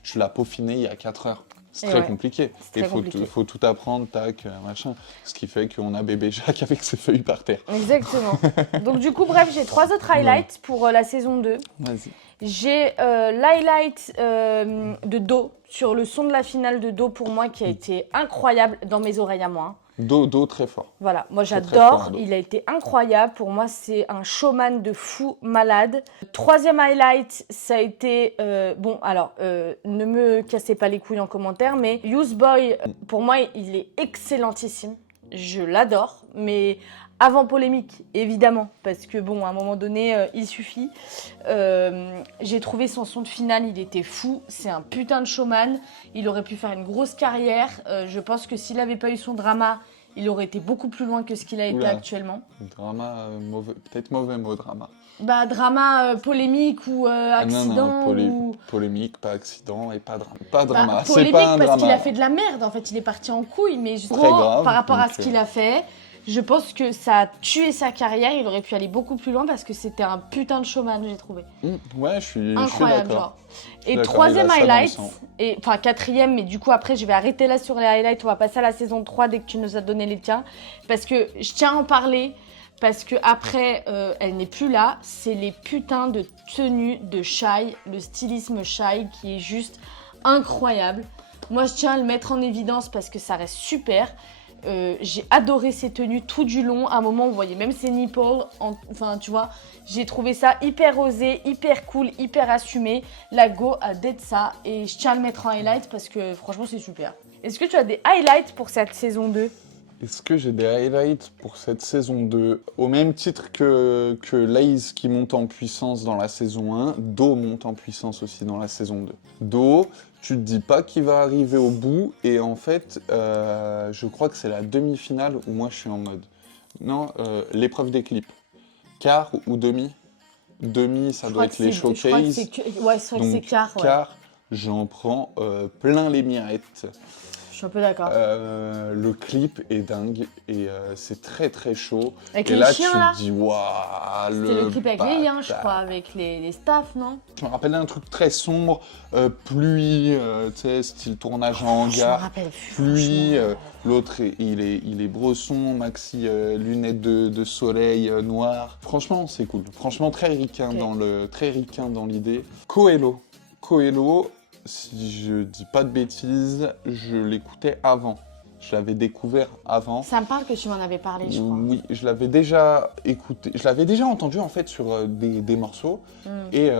tu l'as peaufiné il y a 4 heures. C'est Et très ouais, compliqué. c'est Et très compliqué. faut tout apprendre, tac, machin. Ce qui fait qu'on a bébé Jacques avec ses feuilles par terre. Exactement. Donc du coup, bref, j'ai 3 autres highlights pour la saison 2. Vas-y. J'ai l'highlight de Do, sur le son de la finale de Do pour moi qui a été incroyable dans mes oreilles à moi. Do très fort. Voilà, moi Très, très j'adore, fort, Do. il a été incroyable. Pour moi, c'est un showman de fou malade. Troisième highlight, ça a été. Bon, alors, ne me cassez pas les couilles en commentaire, mais Boy, pour moi, il est excellentissime. Je l'adore, mais avant polémique, évidemment, parce que bon, à un moment donné, il suffit. J'ai trouvé son son de finale, il était fou. C'est un putain de showman. Il aurait pu faire une grosse carrière. Je pense que s'il n'avait pas eu son drama, il aurait été beaucoup plus loin que ce qu'il a été Oula. actuellement. Drama, peut-être mauvais mot, drama. Bah, drama polémique ou accident. Ou... polémique, pas accident et pas drama. Pas drama, Bah, c'est polémique pas un parce drama. qu'il a fait de la merde. En fait, il est parti en couille. Mais Très gros, grave, par rapport à donc, ce qu'il a fait, je pense que ça a tué sa carrière. Il aurait pu aller beaucoup plus loin parce que c'était un putain de showman, j'ai trouvé. Ouais, je suis Incroyable, d'accord. genre. suis Et d'accord, troisième il a ça dans le highlight, sang. et enfin quatrième, mais du coup après je vais arrêter là sur les highlights, on va passer à la saison 3 dès que tu nous as donné les tiens. Parce que je tiens à en parler, parce que après elle n'est plus là, c'est les putains de tenues de Shai, le stylisme Shai qui est juste incroyable. Moi je tiens à le mettre en évidence parce que ça reste super. J'ai adoré ses tenues tout du long. À un moment, on voyait même ses nipples. Enfin, tu vois, j'ai trouvé ça hyper osé, hyper cool, hyper assumé. La Go a d'être ça. Et je tiens à le mettre en highlight parce que franchement, c'est super. Est-ce que tu as des highlights pour cette saison 2? Est-ce que j'ai des highlights pour cette saison 2? Au même titre que Laze qui monte en puissance dans la saison 1, Do monte en puissance aussi dans la saison 2. Do, tu te dis pas qu'il va arriver au bout, et en fait, je crois que c'est la demi-finale où moi je suis en mode. Non, l'épreuve des clips. Quart ou demi? Demi, ça doit être les showcases. Je crois que c'est ouais, c'est vrai que c'est Donc, quart. Ouais. quart, j'en prends plein les mirettes. Je suis un peu d'accord. Le clip est dingue et c'est très très chaud. Avec et les là, chiens, tu là te dis, waouh, C'était le clip avec les liens, je bâtard. crois, avec les staffs, non? Je me rappelle d'un truc très sombre, pluie, tu sais, style tournage en Je me hangar. rappelle plus. Pluie, franchement. l'autre il est bresson, maxi lunettes de soleil noires. Franchement, c'est cool. Franchement, très ricain Ok. très ricain dans l'idée. Coelho, si je dis pas de bêtises, je l'écoutais avant. Je l'avais découvert avant. Ça me parle que tu m'en avais parlé, je crois. Oui, je l'avais déjà écouté, je l'avais déjà entendu en fait sur des morceaux. Et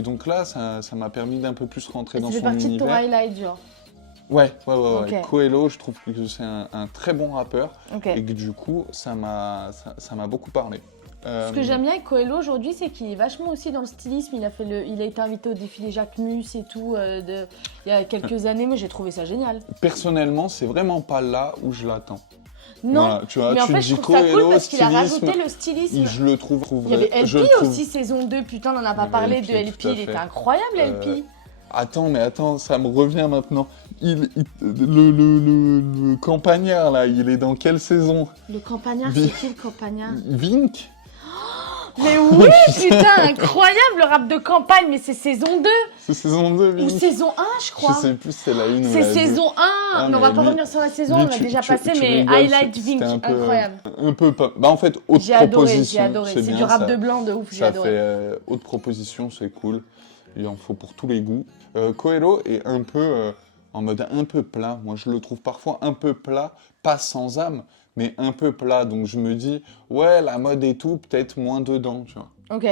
donc là, ça m'a permis d'un peu plus rentrer dans C'est son parti de ton univers. highlight, genre. Ouais. Ok. Coelho, je trouve que c'est un très bon rappeur Ok. et que du coup, ça m'a beaucoup parlé. Ce que j'aime bien avec Coelho aujourd'hui, c'est qu'il est vachement aussi dans le stylisme. Il a été invité au défilé Jacques Mus et tout il y a quelques années. Moi, j'ai trouvé ça génial. Personnellement, c'est vraiment pas là où je l'attends. Non, Voilà, tu vois, mais en tu fait, te je dis trouve ça cool Coelho, parce qu'il a stylisme, rajouté le stylisme. je le trouve. Il y avait je le LP trouve- aussi, saison 2. Putain, on n'en a pas Il y parlé avait de LP, LP. tout à Il était fait. incroyable, LP. Attends, ça me revient maintenant. Le campagnard là, il est dans quelle saison? Le campagnard, Vi- c'est qui le campagnard? Vink? Mais oui, putain, incroyable le rap de campagne. Mais c'est saison 2 C'est saison 2, ou Vink? saison 1, je Je crois. sais plus si c'est la 1 ou C'est la 2. saison 1, Ah, mais on va mais pas lui- revenir sur la saison, lui, on a déjà passé, tu mais rigoles, highlight c'était Vink, un peu, incroyable. Un peu pas. Bah en fait, haute J'ai adoré, proposition. c'est bien, du rap ça- de blanc de ouf, j'ai Ça adoré. fait haute proposition, c'est cool. Il en faut pour tous les goûts. Coelho est un peu en mode un peu plat. Moi, je le trouve parfois un peu plat, pas sans âme, mais un peu plat. Donc je me dis, ouais, la mode et tout, peut-être moins dedans, tu vois. Ok.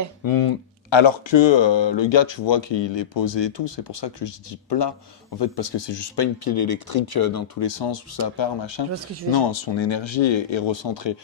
Alors que le gars, tu vois qu'il est posé et tout, c'est pour ça que je dis plat. En fait, parce que c'est juste pas une pile électrique dans tous les sens où ça part, machin. Je vois ce que tu veux Non, son énergie est recentrée.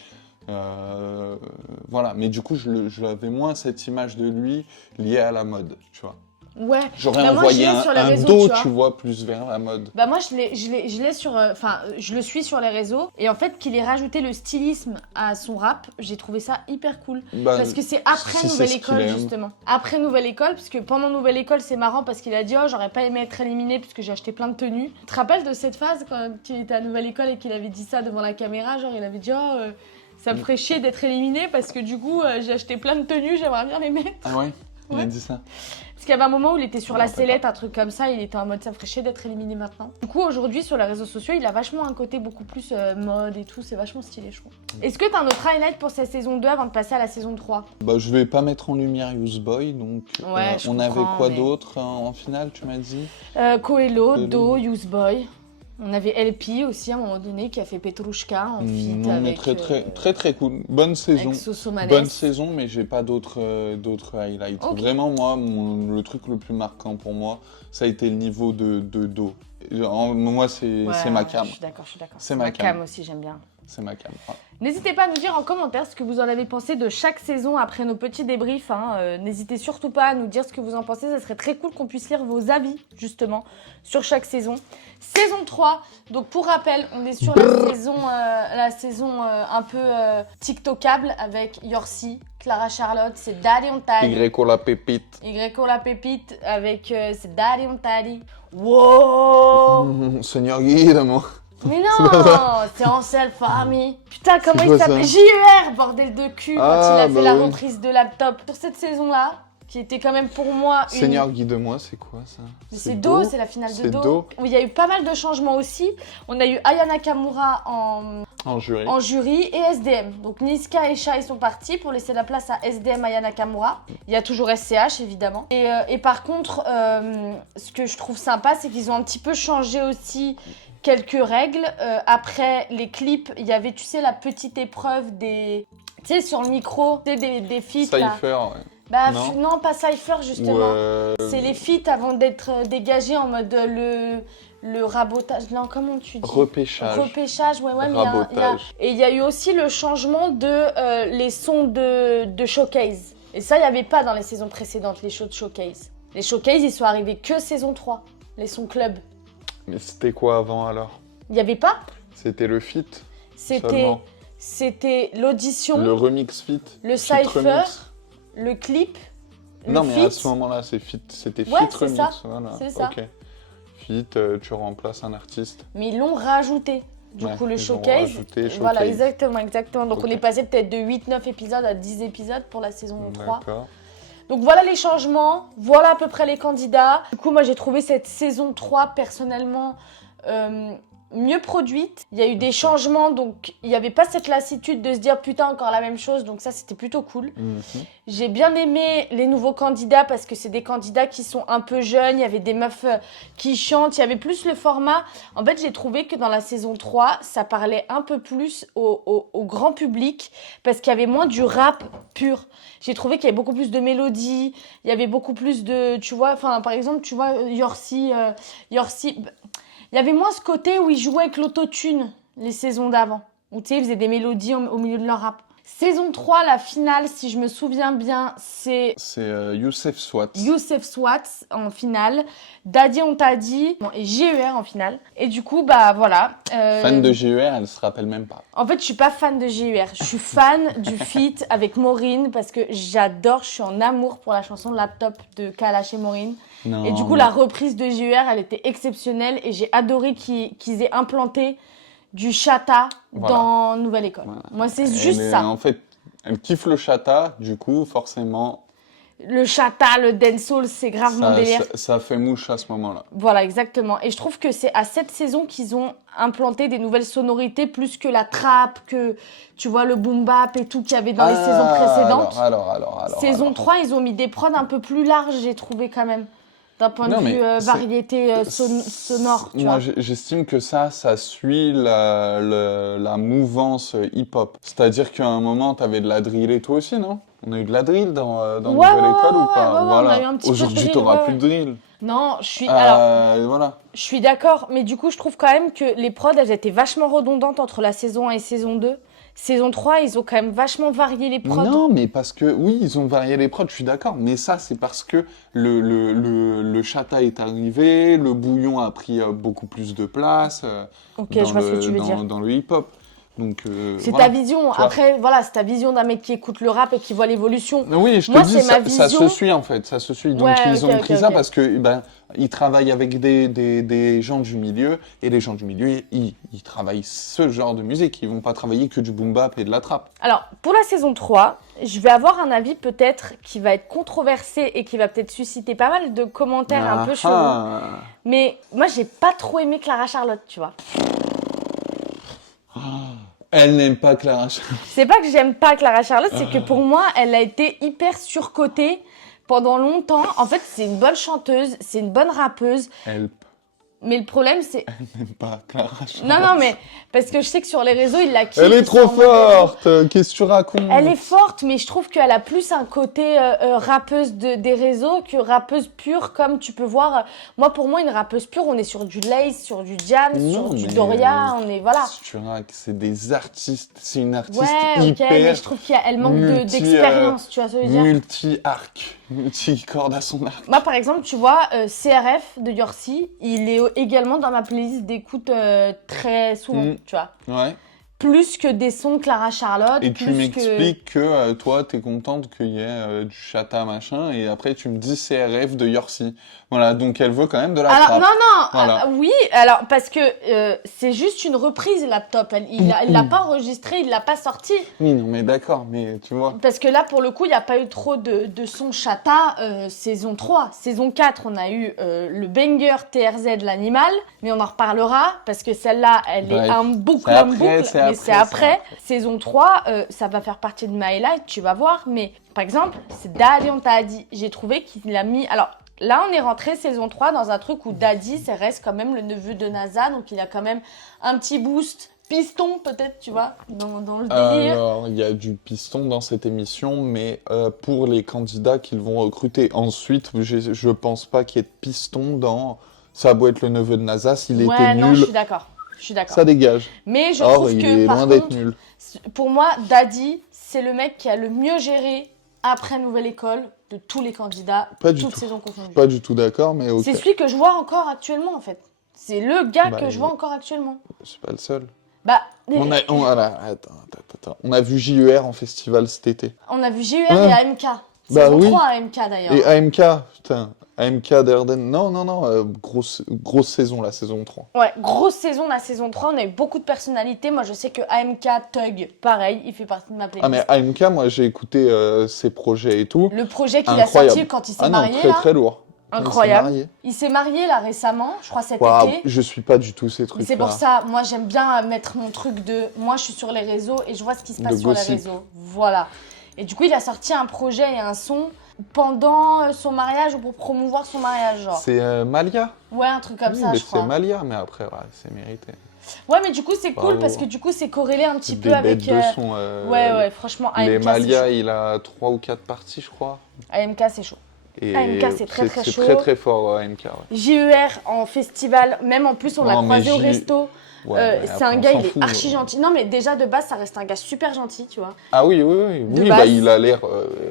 Voilà, mais du coup, je avais moins cette image de lui liée à la mode, tu vois. Ouais. J'aurais Bah, moi, envoyé je l'ai sur les un réseaux, dos, tu vois. plus vers la mode. Bah moi je l'ai sur enfin je le suis sur les réseaux et en fait qu'il ait rajouté le stylisme à son rap, j'ai trouvé ça hyper cool Bah, parce que c'est après si c'est Nouvelle ce qu'il École aime. justement. Après Nouvelle École parce que pendant Nouvelle École c'est marrant parce qu'il a dit oh j'aurais pas aimé être éliminé puisque j'ai acheté plein de tenues. Tu te rappelles de cette phase quand il était à Nouvelle École et qu'il avait dit ça devant la caméra, genre il avait dit oh ça me ferait chier d'être éliminé parce que du coup j'ai acheté plein de tenues, j'aimerais bien les mettre. Ah ouais, il a Ouais. dit ça. Parce qu'il y avait un moment où il était sur Je la me rappelle sellette, un truc comme ça, il était en mode ça me ferait chier d'être éliminé maintenant. Du coup, aujourd'hui, sur les réseaux sociaux, il a vachement un côté beaucoup plus mode et tout, c'est vachement stylé, je trouve. Est-ce que t'as un autre highlight pour cette saison 2 avant de passer à la saison 3? Bah, je vais pas mettre en lumière Boy, donc Ouais, je on avait comprends, quoi mais- d'autre en finale, tu m'as dit? Coelho, Coelho. Do, Boy. On avait LP aussi à un moment donné qui a fait Petrushka en feat Non, mais avec, très cool. Bonne saison. avec Sosomanes. Bonne saison, mais j'ai pas d'autres highlights. Ok. Vraiment, moi, le truc le plus marquant pour moi, ça a été le niveau de Do. Moi, c'est Ouais, ma cam. Je suis d'accord, je suis d'accord. C'est ma cam. aussi, j'aime bien. C'est ma cam. Ah. N'hésitez pas à nous dire en commentaire ce que vous en avez pensé de chaque saison après nos petits débriefs. N'hésitez surtout pas à nous dire ce que vous en pensez. Ça serait très cool qu'on puisse lire vos avis, justement, sur chaque saison. Saison 3, donc pour rappel, on est sur la saison un peu TikTokable avec Yorsi, Clara Charlotte, c'est Daddy on Taddy. Y la pépite. Y la pépite avec c'est Daddy on Taddy. Wow! Seigneur guide-moi. Mais non, c'est Ansel Fahmy. Putain, comment C'est il quoi, s'appelle? ça JER, bordel de cul, quand Ah, il a fait bah la oui. reprise de Laptop. Pour cette saison-là, qui était quand même pour moi une... Seigneur guide-moi, c'est quoi ça? Mais c'est Do, c'est la finale de C'est Do. Do. Où il y a eu pas mal de changements aussi. On a eu Aya Nakamura En jury. en jury et SDM. Donc Niska et Shai sont partis pour laisser la place à SDM Aya Nakamura. Il y a toujours SCH évidemment. Et par contre, ce que je trouve sympa, c'est qu'ils ont un petit peu changé aussi quelques règles. Après les clips, il y avait, tu sais, la petite épreuve des... Tu sais, sur le micro, tu sais, des feats là. Cypher, ouais. Bah, Non. non, pas Cypher justement. C'est les feats avant d'être dégagés en mode le rabotage. Non, comment tu dis? Repêchage. Repêchage, ouais, mais il y a- Rabotage. Et il y a eu aussi le changement de les sons de showcase. Et ça, il n'y avait pas dans les saisons précédentes, les shows de showcase. Les showcase, ils sont arrivés que saison 3, les sons club. Mais c'était quoi avant alors? Il n'y avait pas. C'était le feat C'était seulement. l'audition, Le remix feat. le Feat cypher, remix. le clip, Non, le mais feat. à ce moment-là, c'était Ouais, feat c'est remix. ça. Voilà. C'est ça. Ok. Feat, tu remplaces un artiste. Mais ils l'ont rajouté. Du Ouais, coup, le ils ont showcase. rajouté Voilà, showcase. exactement. Donc, Ok. on est passé peut-être de 8-9 épisodes à 10 épisodes pour la saison 3. D'accord. Donc, voilà les changements. Voilà à peu près les candidats. Du coup, moi, j'ai trouvé cette saison 3 personnellement mieux produite. Il y a eu des changements, donc il n'y avait pas cette lassitude de se dire putain, encore la même chose. Donc, ça, c'était plutôt cool. Mhm. J'ai bien aimé les nouveaux candidats parce que c'est des candidats qui sont un peu jeunes. Il y avait des meufs qui chantent. Il y avait plus le format. En fait, j'ai trouvé que dans la saison 3, ça parlait un peu plus au grand public parce qu'il y avait moins du rap pur. J'ai trouvé qu'il y avait beaucoup plus de mélodies. Il y avait beaucoup plus de... Tu vois, enfin, par exemple, tu vois, Yorsi... Il y avait moins ce côté où ils jouaient avec l'autotune les saisons d'avant. Où, tu sais, ils faisaient des mélodies au milieu de leur rap. Saison 3, la finale, si je me souviens bien, c'est C'est Youssef Swat. Youssef Swat en finale, Daddy on t'a dit et GER en finale. Et du coup, bah voilà. Fan de GER, elle se rappelle même pas. En fait, je suis pas fan de GER. Je suis fan du feat avec Maureen parce que j'adore, je suis en amour pour la chanson Laptop de Kalash et Maureen. Non. Et du coup, la reprise de GER, elle était exceptionnelle et j'ai adoré qu'ils aient implanté du chata Voilà. dans Nouvelle École. Voilà. Moi, c'est juste ça. En fait, elle kiffe le chata, du coup, forcément, Le chata, le dancehall, c'est grave mon délire. ça fait mouche à ce moment-là. Voilà, exactement. Et je trouve que c'est à cette saison qu'ils ont implanté des nouvelles sonorités plus que la trap, que tu vois le boom bap et tout qu'il y avait dans les saisons précédentes. Alors. Saison 3, ils ont mis des prods un peu plus larges, j'ai trouvé quand même. D'un point de Non, vue mais variété sonore, tu Moi, vois. j'estime que ça suit la mouvance hip-hop. C'est-à-dire qu'à un moment, t'avais de la drill et toi aussi, non? On a eu de la drill dans Nouvelle École ou pas? ouais, on a eu un petit peu de Aujourd'hui, drill, t'auras ouais, plus de drill. Non, alors, Voilà. je suis d'accord, mais du coup, je trouve quand même que les prods, elles étaient vachement redondantes entre la saison 1 et saison 2. Saison 3, ils ont quand même vachement varié les prods. Non, mais parce que, oui, ils ont varié les prods, je suis d'accord, mais ça, c'est parce que le chata est arrivé, le bouillon a pris beaucoup plus de place Ok, je vois ce que tu veux dire. dans le hip-hop. Donc, C'est voilà. ta vision. Tu vois. Après, voilà, c'est ta vision d'un mec qui écoute le rap et qui voit l'évolution. Oui, je te Moi, dis, c'est ma ça vision. se suit en fait, ça se suit. Donc Ouais, ils ok, ont ok, pris ça ok. parce que ils travaillent avec des gens du milieu et les gens du milieu, ils travaillent ce genre de musique. Ils vont pas travailler que du boom bap et de la trap. Alors, pour la saison 3, je vais avoir un avis peut-être qui va être controversé et qui va peut-être susciter pas mal de commentaires un peu chelous. Mais moi, j'ai pas trop aimé Clara Charlotte, tu vois. Elle n'aime pas Clara Charlotte. C'est pas que j'aime pas Clara Charlotte, c'est que pour moi, elle a été hyper surcotée pendant longtemps. En fait, c'est une bonne chanteuse, c'est une bonne rappeuse. Elle Mais le problème, c'est... n'aime pas Clara Charlotte. Non, mais parce que je sais que sur les réseaux, il la kiffent. Elle est ils trop sont en mode- forte. Qu'est-ce que tu racontes? Elle est forte, mais je trouve qu'elle a plus un côté rappeuse des réseaux que rappeuse pure, comme tu peux voir. Moi, pour moi, une rappeuse pure, on est sur du Lace, sur du Jam, Non, sur du mais- Doria, on est... Voilà. Tu racontes, c'est des artistes. C'est une artiste Ouais, ok, hyper mais je trouve qu'elle manque d'expérience, tu vois ce que je veux dire. multi-arc, multi-corde à son arc. Moi, par exemple, tu vois, CRF de Yorsi, il est également dans ma playlist d'écoute très souvent, tu vois. Ouais. Plus que des sons de Clara Charlotte. Et tu plus m'expliques que toi, t'es contente qu'il y ait du chata machin, et après tu me dis CRF de Yorsi. Voilà, donc elle veut quand même de la Alors, trappe. non, Voilà. oui, alors, parce que c'est juste une reprise, Laptop. Il l'a pas enregistré, il l'a pas sorti. Oui, non, mais d'accord, mais tu vois. Parce que là, pour le coup, il n'y a pas eu trop de sons chata saison 3. Saison 4, on a eu le banger TRZ l'animal, mais on en reparlera, parce que celle-là, elle est Bref. un boucle, C'est après, mais c'est après, c'est c'est après. après. Saison 3, ça va faire partie de My Life, tu vas voir. Mais par exemple, c'est Daddy, on t'a dit. J'ai trouvé qu'il a mis... Alors, là, on est rentré saison 3 dans un truc où Daddy, ça reste quand même le neveu de NASA, donc il a quand même un petit boost piston, peut-être, tu vois, dans le délire. Alors, il y a du piston dans cette émission, mais pour les candidats qu'ils vont recruter. Ensuite, je pense pas qu'il y ait de piston dans... Ça a beau être le neveu de NASA, s'il était Ouais, non, je nul, suis d'accord. Je suis d'accord. ça dégage. Mais je Or, trouve il que, est par loin d'être contre, nul. pour moi, Daddy, c'est le mec qui a le mieux géré après Nouvelle École de tous les candidats, Pas du toutes tout. saisons confondues. Pas du tout d'accord, mais ok. C'est celui que je vois encore actuellement, en fait. C'est le gars Bah, que je vois encore actuellement. C'est pas le seul. Bah, Voilà, attends. On a vu JER en festival cet été. on a vu GUR Ouais. et AMK. Bah Saison oui. 3 AMK, d'ailleurs. Et AMK, putain, AMK d'Erden. Non, grosse saison, la saison 3. Ouais, grosse saison, la saison 3. On a eu beaucoup de personnalités. Moi, je sais que AMK, Tug, pareil, il fait partie de ma playlist. Ah, mais AMK, moi, j'ai écouté ses projets et tout. Le projet qu'il a Incroyable. sorti quand il s'est Ah non, marié, très là. très lourd. Incroyable. Il s'est marié là récemment, je crois cet Waouh, été. je suis pas du tout ces trucs-là. C'est pour ça, moi j'aime bien mettre mon truc de... Moi je suis sur les réseaux et je vois ce qui se passe De sur les gossip. réseaux. Voilà. Et du coup il a sorti un projet et un son pendant son mariage ou pour promouvoir son mariage genre. C'est Malia. Ouais, un truc comme Oui, ça mais je crois. c'est Malia, mais après, ouais, c'est mérité. Ouais mais du coup c'est cool Bravo. parce que du coup c'est corrélé un petit Des peu avec... bêtes de son. Ouais, franchement Les AMK Malia, c'est chaud. il a 3 ou 4 parties, je crois. AMK c'est chaud. Et AMK, c'est très, très chaud. C'est très très fort, AMK. Ouais. JER en festival, même en plus on l'a Non, mais croisé au resto. Ouais, mais c'est après, un on gars, s'en il est fout, archi gentil. Non, mais déjà de base, ça reste un gars super gentil, tu vois. Ah oui, De bah, base. il a l'air.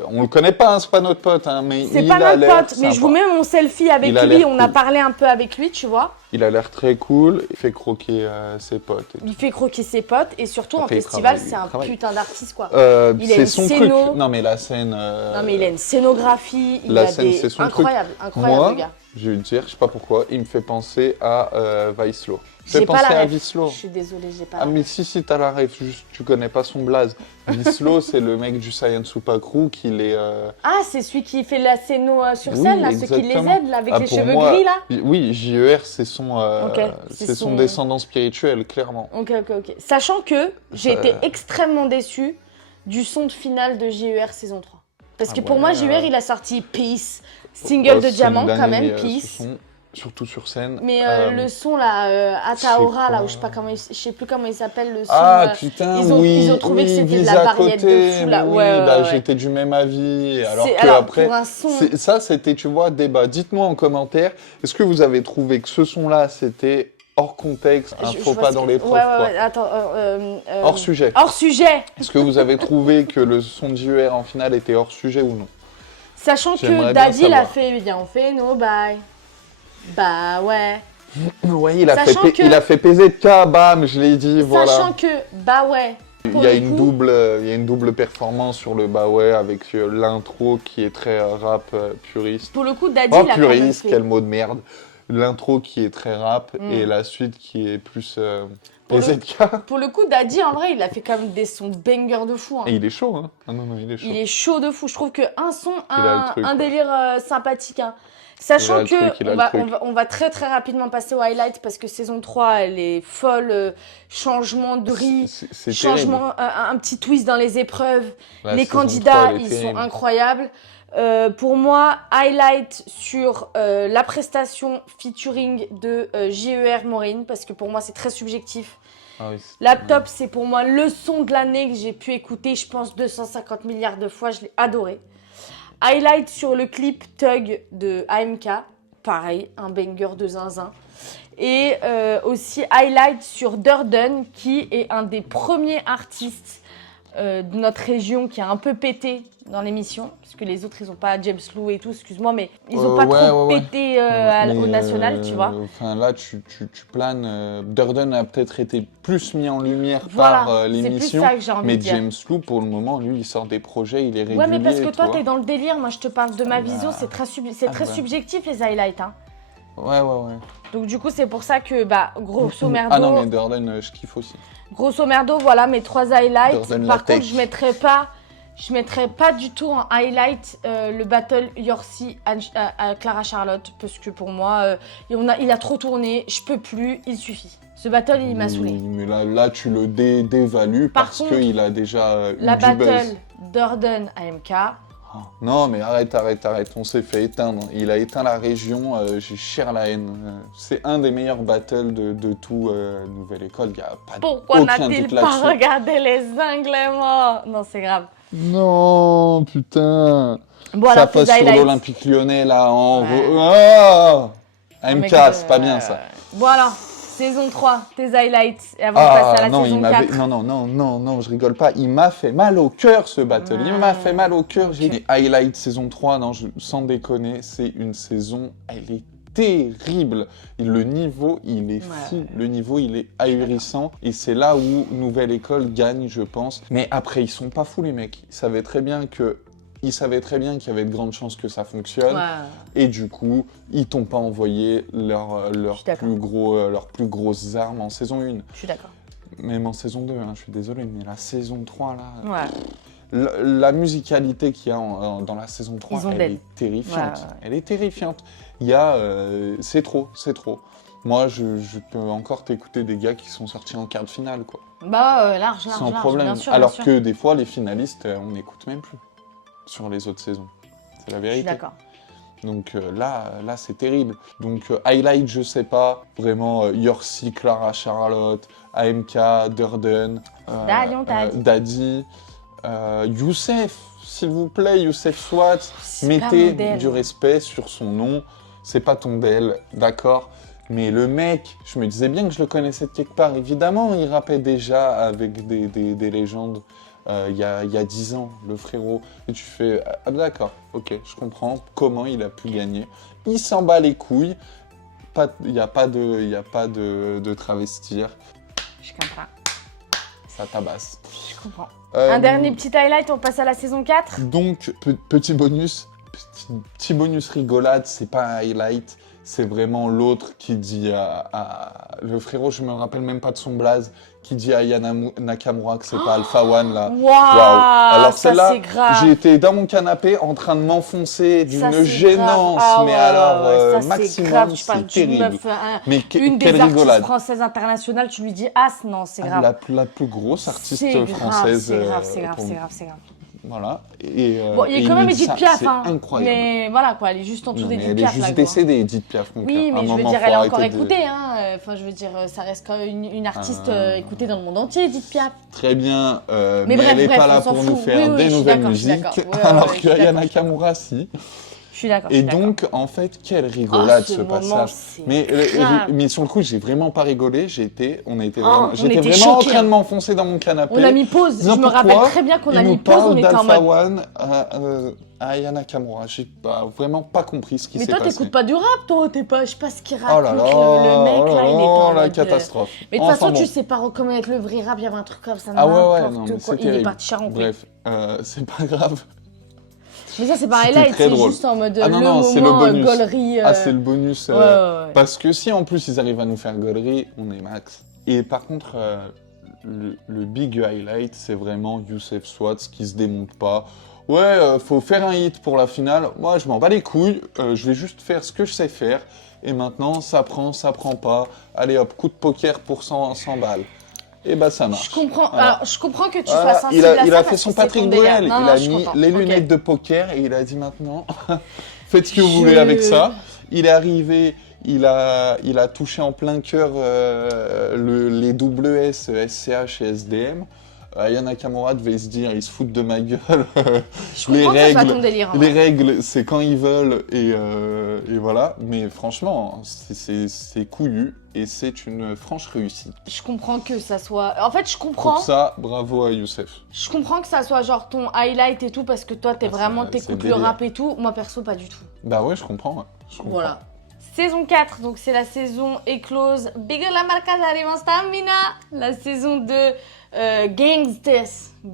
On le connaît pas, hein, c'est pas notre pote, hein, mais C'est il pas a notre l'air pote, mais je sympa. vous mets mon selfie avec Il a lui. l'air On a cool. parlé un peu avec lui, tu vois. Il a l'air très cool, il fait croquer ses potes. Et tout. Il fait croquer ses potes et surtout en Après, il festival, travaille, c'est un il travaille. putain d'artiste, quoi. Il a C'est une son scéno. truc. Non, mais la scène. Non, mais il a une scénographie, il La a scène, des... c'est son Incroyable, incroyable, Moi, le gars. je vais te dire, je sais pas pourquoi, il me fait penser à Vice-Lo. Il J'ai fait pas penser la à ref. Vice-Lo. Je suis désolée, j'ai pas Ah, la mais ref. si, t'as la ref, juste tu connais pas son blaze. Vice-Lo, c'est le mec du Science Super Crew qui les. Ah, c'est celui qui fait la scéno sur Oui, scène, là, ceux qui les exactement. aident, là, avec Ah, les pour cheveux moi, gris, là. Oui, JER, c'est son, Ok, c'est c'est son son- descendant spirituel, clairement. Ok. Sachant que j'ai Ça- été extrêmement déçue du son de finale de JER saison 3. Parce Ah que pour ouais, moi, JER, il a sorti Peace, single de C'est Diamant une quand même, dinguerie, ce Peace. son, surtout sur scène. Mais le son là, c'est Ataora, quoi là, où je sais plus comment il s'appelle le son. Ah putain, ils ont- oui, ils ont trouvé que oui, c'était de Vise la à variette de côté, fou, là. mais Ouais, oui, ouais, bah, ouais. j'étais du même avis. Alors C'est- que alors, après, pour un son- ça c'était, tu vois, débat. Dites-moi en commentaire, est-ce que vous avez trouvé que ce son-là, c'était hors contexte, un Je faux vois pas ce dans que- l'épreuve, ouais, quoi. ouais, attends. Hors sujet. Hors sujet. Est-ce que vous avez trouvé que le son d'IER en finale était hors sujet ou non? Sachant J'aimerais que bien Daddy l'a savoir. fait, viens, on fait nos bails. Bah ouais. Ouais, Sachant que- il a fait PZK, bam, je l'ai dit, voilà. Sachant que, bah ouais. Il pour y a le une coup- double, il y a une double performance sur le bah ouais avec l'intro qui est très rap puriste. Pour le coup, Daddy Oh l'a quand même puriste, fait. quel mot de merde. L'intro qui est très rap Mm. et la suite qui est plus Pour le- PZK. Pour le coup, Daddy, en vrai, il a fait quand même des sons bangers de fou. Hein. Et il est chaud, hein. Ah non, non, il est chaud. Il est chaud de fou. Je trouve qu'un son, Il a le truc, un ouais. délire sympathique. Hein. Il Sachant a le que truc, il a le truc. on va très très rapidement passer au highlight parce que saison 3, elle est folle. Changement de riz, C'est changement, un petit twist dans les épreuves. terrible. La Les saison 3, candidats, elle est ils terrible. sont incroyables. Pour moi, highlight sur la prestation featuring de JER Maureen parce que pour moi, c'est très subjectif. Ah oui, c'est- Laptop, c'est pour moi le son de l'année que j'ai pu écouter, je pense 250 milliards de fois, je l'ai adoré. Highlight sur le clip Tug de AMK, pareil, un banger de zinzin. Et aussi highlight sur Durden, qui est un des premiers artistes de notre région qui a un peu pété dans l'émission, parce que les autres, ils n'ont pas James Lou et tout, excuse-moi, mais ils n'ont pas ouais, trop ouais, ouais. pété au Mais, national, tu vois. Enfin là, tu planes. Durden a peut-être été plus mis en lumière Voilà, par c'est plus l'émission. ça que j'ai envie Mais de dire. James Lou, pour le moment, lui, il sort des projets, il est régulier. Ouais, mais parce que tu toi, vois. t'es dans le délire. Moi, je te parle de ma Ah vision. bah. C'est très, Ah très bah. subjectif, les highlights. Hein. Ouais, ouais, ouais. Donc, du coup, c'est pour ça que, bah, grosso merdo, Ah non, mais Durden, je kiffe aussi. grosso merdo, voilà mes 3 highlights. Durden Par Latex. contre, je mettrais pas du tout en highlight le battle Yorsi à Clara Charlotte. Parce que pour moi, il a trop tourné. Je peux plus. Il suffit. Ce battle, il m'a saoulé. Mais là, tu le dévalues Par parce contre, qu'il a déjà eu La du buzz. battle Durden AMK. Non, mais arrête. On s'est fait éteindre. Il a éteint la région. J'ai cher la haine. C'est un des meilleurs battles de tout Nouvelle École. Il n'y a pas Pourquoi aucun n'a-t-il doute pas là-dessus. regardé les ingléments? Non, c'est grave. Non, putain. Bon, Ça alors, tes passe sur highlights. l'Olympique Lyonnais là en. Ouais. Ah Oh, MK, mec, c'est pas bien ça. Bon, alors, saison 3, tes highlights. Et avant de passer à la non, saison il m'avait. 4. Non, je rigole pas. Il m'a fait mal au cœur ce battle. Il m'a fait mal au cœur. J'ai Ok. dit highlight saison 3, non, sans déconner, c'est une saison, elle est terrible. Et le niveau, il est fou. Ouais. Le niveau, il est ahurissant. Et c'est là où Nouvelle École gagne, je pense. Mais après, ils sont pas fous, les mecs. Ils savaient très bien qu'il y avait de grandes chances que ça fonctionne. Ouais. Et du coup, ils t'ont pas envoyé leurs suis d'accord. plus grosses armes en saison 1. Je suis d'accord. Même en saison 2, hein, je suis désolé, mais la saison 3, là... Ouais. La musicalité qu'il y a dans la saison 3, Ils ont elle d'elle. est terrifiante. Ouais, ouais. Elle est terrifiante. Il y a... c'est trop. Moi, je peux encore t'écouter des gars qui sont sortis en quart de finale, quoi. Bah, large, Sans problème. bien sûr. Alors bien sûr. que des fois, les finalistes, on n'écoute même plus sur les autres saisons. C'est la Je suis vérité. d'accord. Donc là, c'est terrible. Donc highlight, je sais pas, vraiment Yorsi, Clara Charlotte, AMK, Durden, Daddy, Youssef, s'il vous plaît, Youssef Swat, C'est pas mon mettez del. du respect sur son nom. C'est pas ton del, d'accord. Mais le mec, je me disais bien que je le connaissais de quelque part. Évidemment, il rappait déjà avec des légendes. Il y a 10 ans, le frérot, et tu fais « Ah d'accord, ok, je comprends comment il a pu gagner. » Il s'en bat les couilles, il n'y a pas de travestir, Je comprends. ça tabasse. Je comprends. Un dernier petit highlight, on passe à la saison 4. Donc, petit bonus rigolade, c'est pas un highlight, c'est vraiment l'autre qui dit le frérot, je me rappelle même pas de son blaze, qui dit à Yana Nakamura que c'est pas Alpha One là. Waouh, Alors ça celle-là, c'est grave. j'ai été dans mon canapé en train de m'enfoncer Ça, d'une c'est gênance, grave. Ah mais ouais, alors ouais, ça, c'est maximum, grave. Tu c'est parles d'une terrible. meuf, Mais une des quelle artistes rigolade. françaises internationales, tu lui dis « Ah, non, c'est grave. La plus grosse artiste C'est grave, française. c'est grave, c'est grave, pour c'est nous. grave, c'est grave. Voilà. Bon, il y a quand même Edith Piaf, hein. C'est incroyable. Mais voilà, quoi, elle est juste en dessous Non, mais d'Edith elle est Piaf, juste là, gros. décédée, Edith Piaf. mon Oui, cœur. À un mais je veux moment, dire, faut elle est encore arrêter de- écoutée, hein. Enfin, je veux dire, ça reste quand même une artiste écoutée dans le monde entier, Edith Piaf. Très bien, mais bref, elle n'est bref, pas là on s'en pour nous faire faire oui, des je suis nouvelles d'accord, je suis musiques, d'accord. Ouais, alors ouais, je que suis Yana d'accord. Nakamura, si. Je suis d'accord. Et donc, en fait, quelle rigolade ce passage. Mais sur le coup, j'ai vraiment pas rigolé. J'étais vraiment en train de m'enfoncer dans mon canapé. On a mis pause. Je me rappelle très bien qu'on a mis pause. On était en mode. One à Aya Nakamura. J'ai vraiment pas compris ce qui s'est passé. Mais toi, t'écoutes pas du rap, toi. T'es pas, je sais pas ce qu'il raconte. Le mec là, il est pas en la mode catastrophe. Mais de toute façon, tu sais pas reconnaître le vrai rap. Il y avait un truc comme ça. Ah ouais, non, mais c'est il est parti cher en couille. Bref, c'est pas grave. Mais ça, c'est pas un highlight, c'est juste en mode c'est le bonus. Gaulerie. Ah, c'est le bonus. Ouais. Parce que si en plus ils arrivent à nous faire gaulerie, on est max. Et par contre, le big highlight, c'est vraiment Youssef Swatz qui se démonte pas. Ouais, faut faire un hit pour la finale. Moi, je m'en bats les couilles. Je vais juste faire ce que je sais faire. Et maintenant, ça prend pas. Allez hop, coup de poker pour 100 balles. Et bah ça marche. Je comprends. Voilà. Alors, je comprends que tu sois sensible à ça. Il a fait son Patrick Bruel. Il a mis les lunettes de poker et il a dit maintenant, faites ce que vous voulez avec ça. Il est arrivé, il a touché en plein cœur les double S, SCH et SDM. Aya Nakamura devait se dire, ils se foutent de ma gueule. Je comprends que ça soit ton délire. Les règles, c'est quand ils veulent et voilà. Mais franchement, c'est couillu et c'est une franche réussite. Je comprends que ça soit. En fait, je comprends. Pour ça, bravo à Youssef. Je comprends que ça soit genre ton highlight et tout parce que toi, t'écoutes le rap et tout. Moi, perso, pas du tout. Bah ouais, je comprends. Voilà. Saison 4, donc c'est la saison éclose. Big la marca arrive en stamina. La saison de Gangsters. The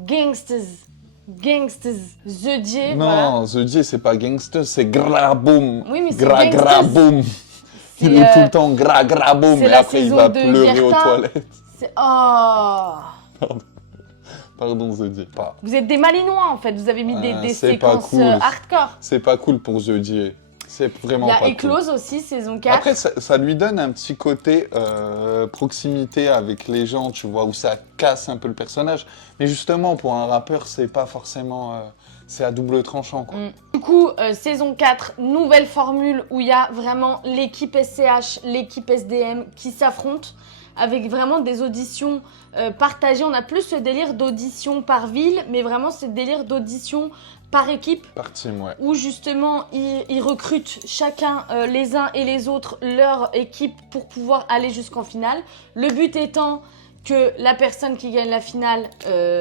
Dieu. Non, The Dieu, c'est pas Gangsters, c'est Graboum. Oui, mais c'est Graboum. Il est tout le temps Graboum, et après il va pleurer aux toilettes. Pardon, The Dieu. Vous êtes des malinois en fait, vous avez mis des séquences hardcore. C'est pas cool pour The Dieu. C'est vraiment pas cool. Il y a Éclose aussi, saison 4. Après, ça lui donne un petit côté proximité avec les gens, tu vois, où ça casse un peu le personnage. Mais justement, pour un rappeur, c'est pas forcément... c'est à double tranchant, quoi. Du coup, saison 4, nouvelle formule où il y a vraiment l'équipe SCH, l'équipe SDM qui s'affrontent avec vraiment des auditions partagées. On a plus ce délire d'audition par ville, mais vraiment ce délire d'audition par équipe, par team, ouais. Où justement ils recrutent chacun les uns et les autres leur équipe pour pouvoir aller jusqu'en finale. Le but étant que la personne qui gagne la finale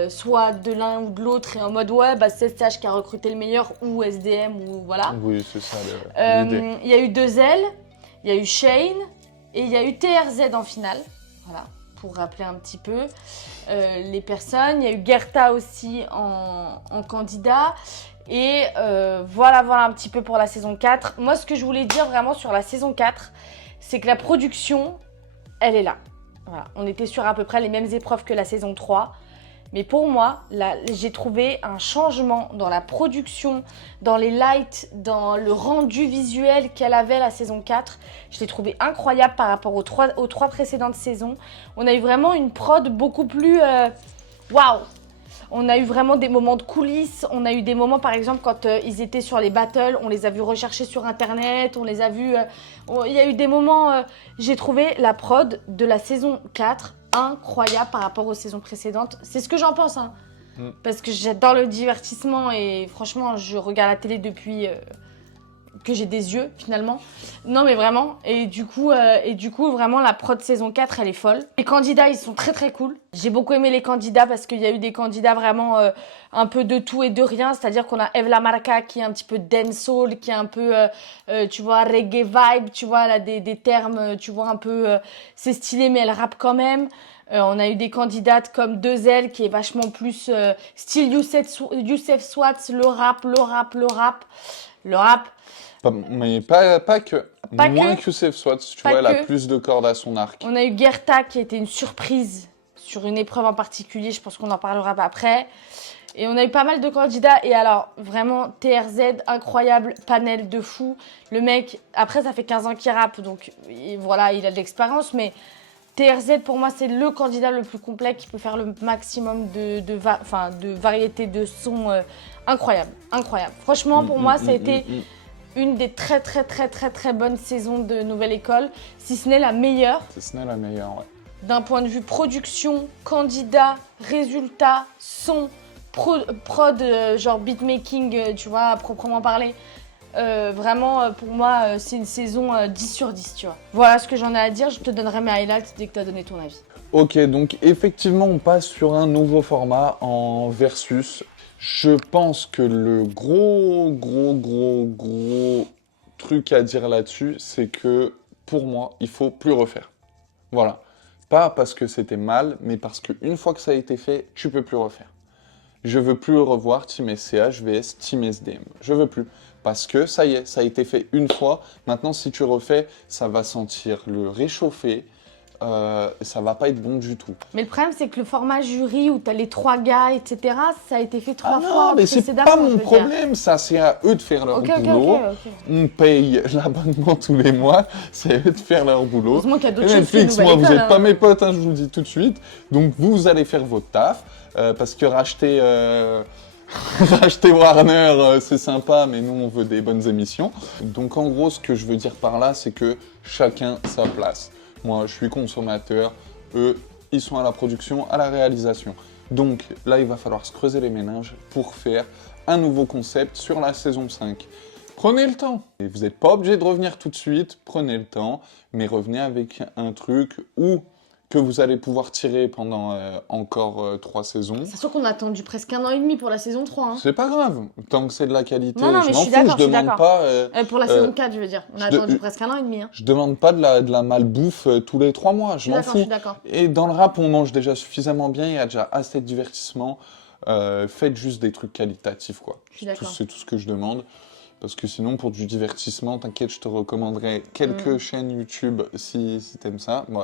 soit de l'un ou de l'autre et en mode ouais bah c'est SCH qui a recruté le meilleur ou SDM ou voilà. Oui, c'est ça l'idée. Il y a eu 2L, il y a eu Shane et il y a eu TRZ en finale. Voilà, pour rappeler un petit peu les personnes. Il y a eu Gerta aussi en candidat. Et voilà un petit peu pour la saison 4. Moi, ce que je voulais dire vraiment sur la saison 4, c'est que la production, elle est là. Voilà, on était sur à peu près les mêmes épreuves que la saison 3. Mais pour moi, là, j'ai trouvé un changement dans la production, dans les lights, dans le rendu visuel qu'elle avait la saison 4. Je l'ai trouvé incroyable par rapport aux trois précédentes saisons. On a eu vraiment une prod beaucoup plus... waouh! On a eu vraiment des moments de coulisses. On a eu des moments, par exemple, quand ils étaient sur les battles, on les a vus rechercher sur Internet, on les a vus... il y a eu des moments... j'ai trouvé la prod de la saison 4 incroyable par rapport aux saisons précédentes. C'est ce que j'en pense, hein. Parce que j'adore le divertissement et franchement, je regarde la télé depuis que j'ai des yeux, finalement. Non, mais vraiment. Et du coup, vraiment, la prod saison 4, elle est folle. Les candidats, ils sont très, très cool. J'ai beaucoup aimé les candidats parce qu'il y a eu des candidats vraiment un peu de tout et de rien. C'est-à-dire qu'on a Eve La Marca qui est un petit peu dancehall, qui est un peu, tu vois, reggae vibe. Tu vois, elle a des termes, tu vois, un peu... c'est stylé, mais elle rappe quand même. On a eu des candidates comme 2L qui est vachement plus style Youssef Swatz, le rap. Mais pas que. Moins que Youssef Swatz, tu vois, elle a plus de cordes à son arc. On a eu Gerta qui était une surprise sur une épreuve en particulier, je pense qu'on en parlera après. Et on a eu pas mal de candidats. Et alors, vraiment, TRZ, incroyable, panel de fou. Le mec, après, ça fait 15 ans qu'il rappe, donc voilà, il a de l'expérience, mais... TRZ, pour moi, c'est le candidat le plus complet qui peut faire le maximum de variété de sons incroyable. Franchement, pour moi, ça a été une des très bonnes saisons de Nouvelle École, si ce n'est la meilleure. Si ce n'est la meilleure, ouais. D'un point de vue production, candidat, résultat, son, prod, genre beatmaking, tu vois, à proprement parler. Vraiment, pour moi, c'est une saison 10 sur 10, tu vois. Voilà ce que j'en ai à dire. Je te donnerai mes highlights dès que tu as donné ton avis. Ok, donc effectivement, on passe sur un nouveau format en versus. Je pense que le gros truc à dire là-dessus, c'est que pour moi, il faut plus refaire. Voilà. Pas parce que c'était mal, mais parce qu'une fois que ça a été fait, tu peux plus refaire. Je veux plus revoir Team SCH vs Team SDM. Je veux plus. Parce que ça y est, ça a été fait une fois. Maintenant, si tu refais, ça va sentir le réchauffer. Ça va pas être bon du tout. Mais le problème, c'est que le format jury où tu as les 3 gars, etc., ça a été fait 3 fois. Non, mais c'est précédemment, pas je mon veux dire. problème, ça c'est à eux de faire leur boulot. Ok. On paye l'abonnement tous les mois, c'est à eux de faire leur boulot. Heureusement qu'il y a d'autres Et choses que Netflix, Nouvelle moi, vous École, n'êtes pas mes potes, hein, je vous le dis tout de suite. Donc vous allez faire votre taf, parce que racheter Warner, c'est sympa, mais nous on veut des bonnes émissions. Donc en gros, ce que je veux dire par là, c'est que chacun sa place. Moi, je suis consommateur, eux, ils sont à la production, à la réalisation. Donc là, il va falloir se creuser les méninges pour faire un nouveau concept sur la saison 5. Prenez le temps. Et vous n'êtes pas obligé de revenir tout de suite, prenez le temps, mais revenez avec un truc où que vous allez pouvoir tirer pendant encore 3 saisons. C'est sûr qu'on a attendu presque 1 an et demi pour la saison 3. Hein. C'est pas grave, tant que c'est de la qualité, Non, mais je m'en fous, je demande pas... pour la saison 4, je veux dire. On a attendu presque 1 an et demi. Hein. Je demande pas de la malbouffe tous les 3 mois, je m'en fous. Je suis d'accord. Et dans le rap, on mange déjà suffisamment bien, il y a déjà assez de divertissement. Faites juste des trucs qualitatifs, quoi. C'est tout ce que je demande. Parce que sinon, pour du divertissement, t'inquiète, je te recommanderais quelques chaînes YouTube si t'aimes ça. Ouais.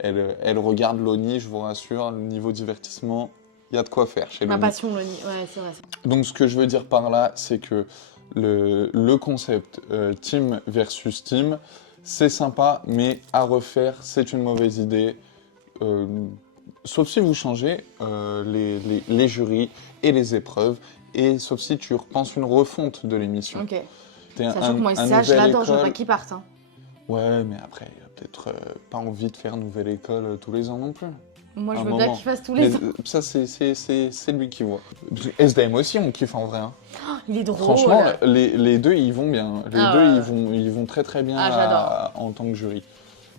Elle regarde Loni, je vous rassure, le niveau divertissement, il y a de quoi faire chez Loni. Ma passion, Loni, ouais, c'est vrai. Donc ce que je veux dire par là, c'est que le concept team versus team, c'est sympa, mais à refaire, c'est une mauvaise idée. Sauf si vous changez les jurys et les épreuves, et sauf si tu repenses une refonte de l'émission. Ok. Sachant que moi, ça, je l'adore, je veux pas qu'il parte. Hein. Ouais, mais après, il y a peut-être pas envie de faire nouvelle école tous les ans non plus. Moi, je veux bien qu'il fasse tous les ans. Ça, c'est lui qui voit. SDM aussi, on kiffe en vrai. Hein. Oh, il est drôle. Franchement, les deux, ils vont bien. Ils vont très bien en tant que jury.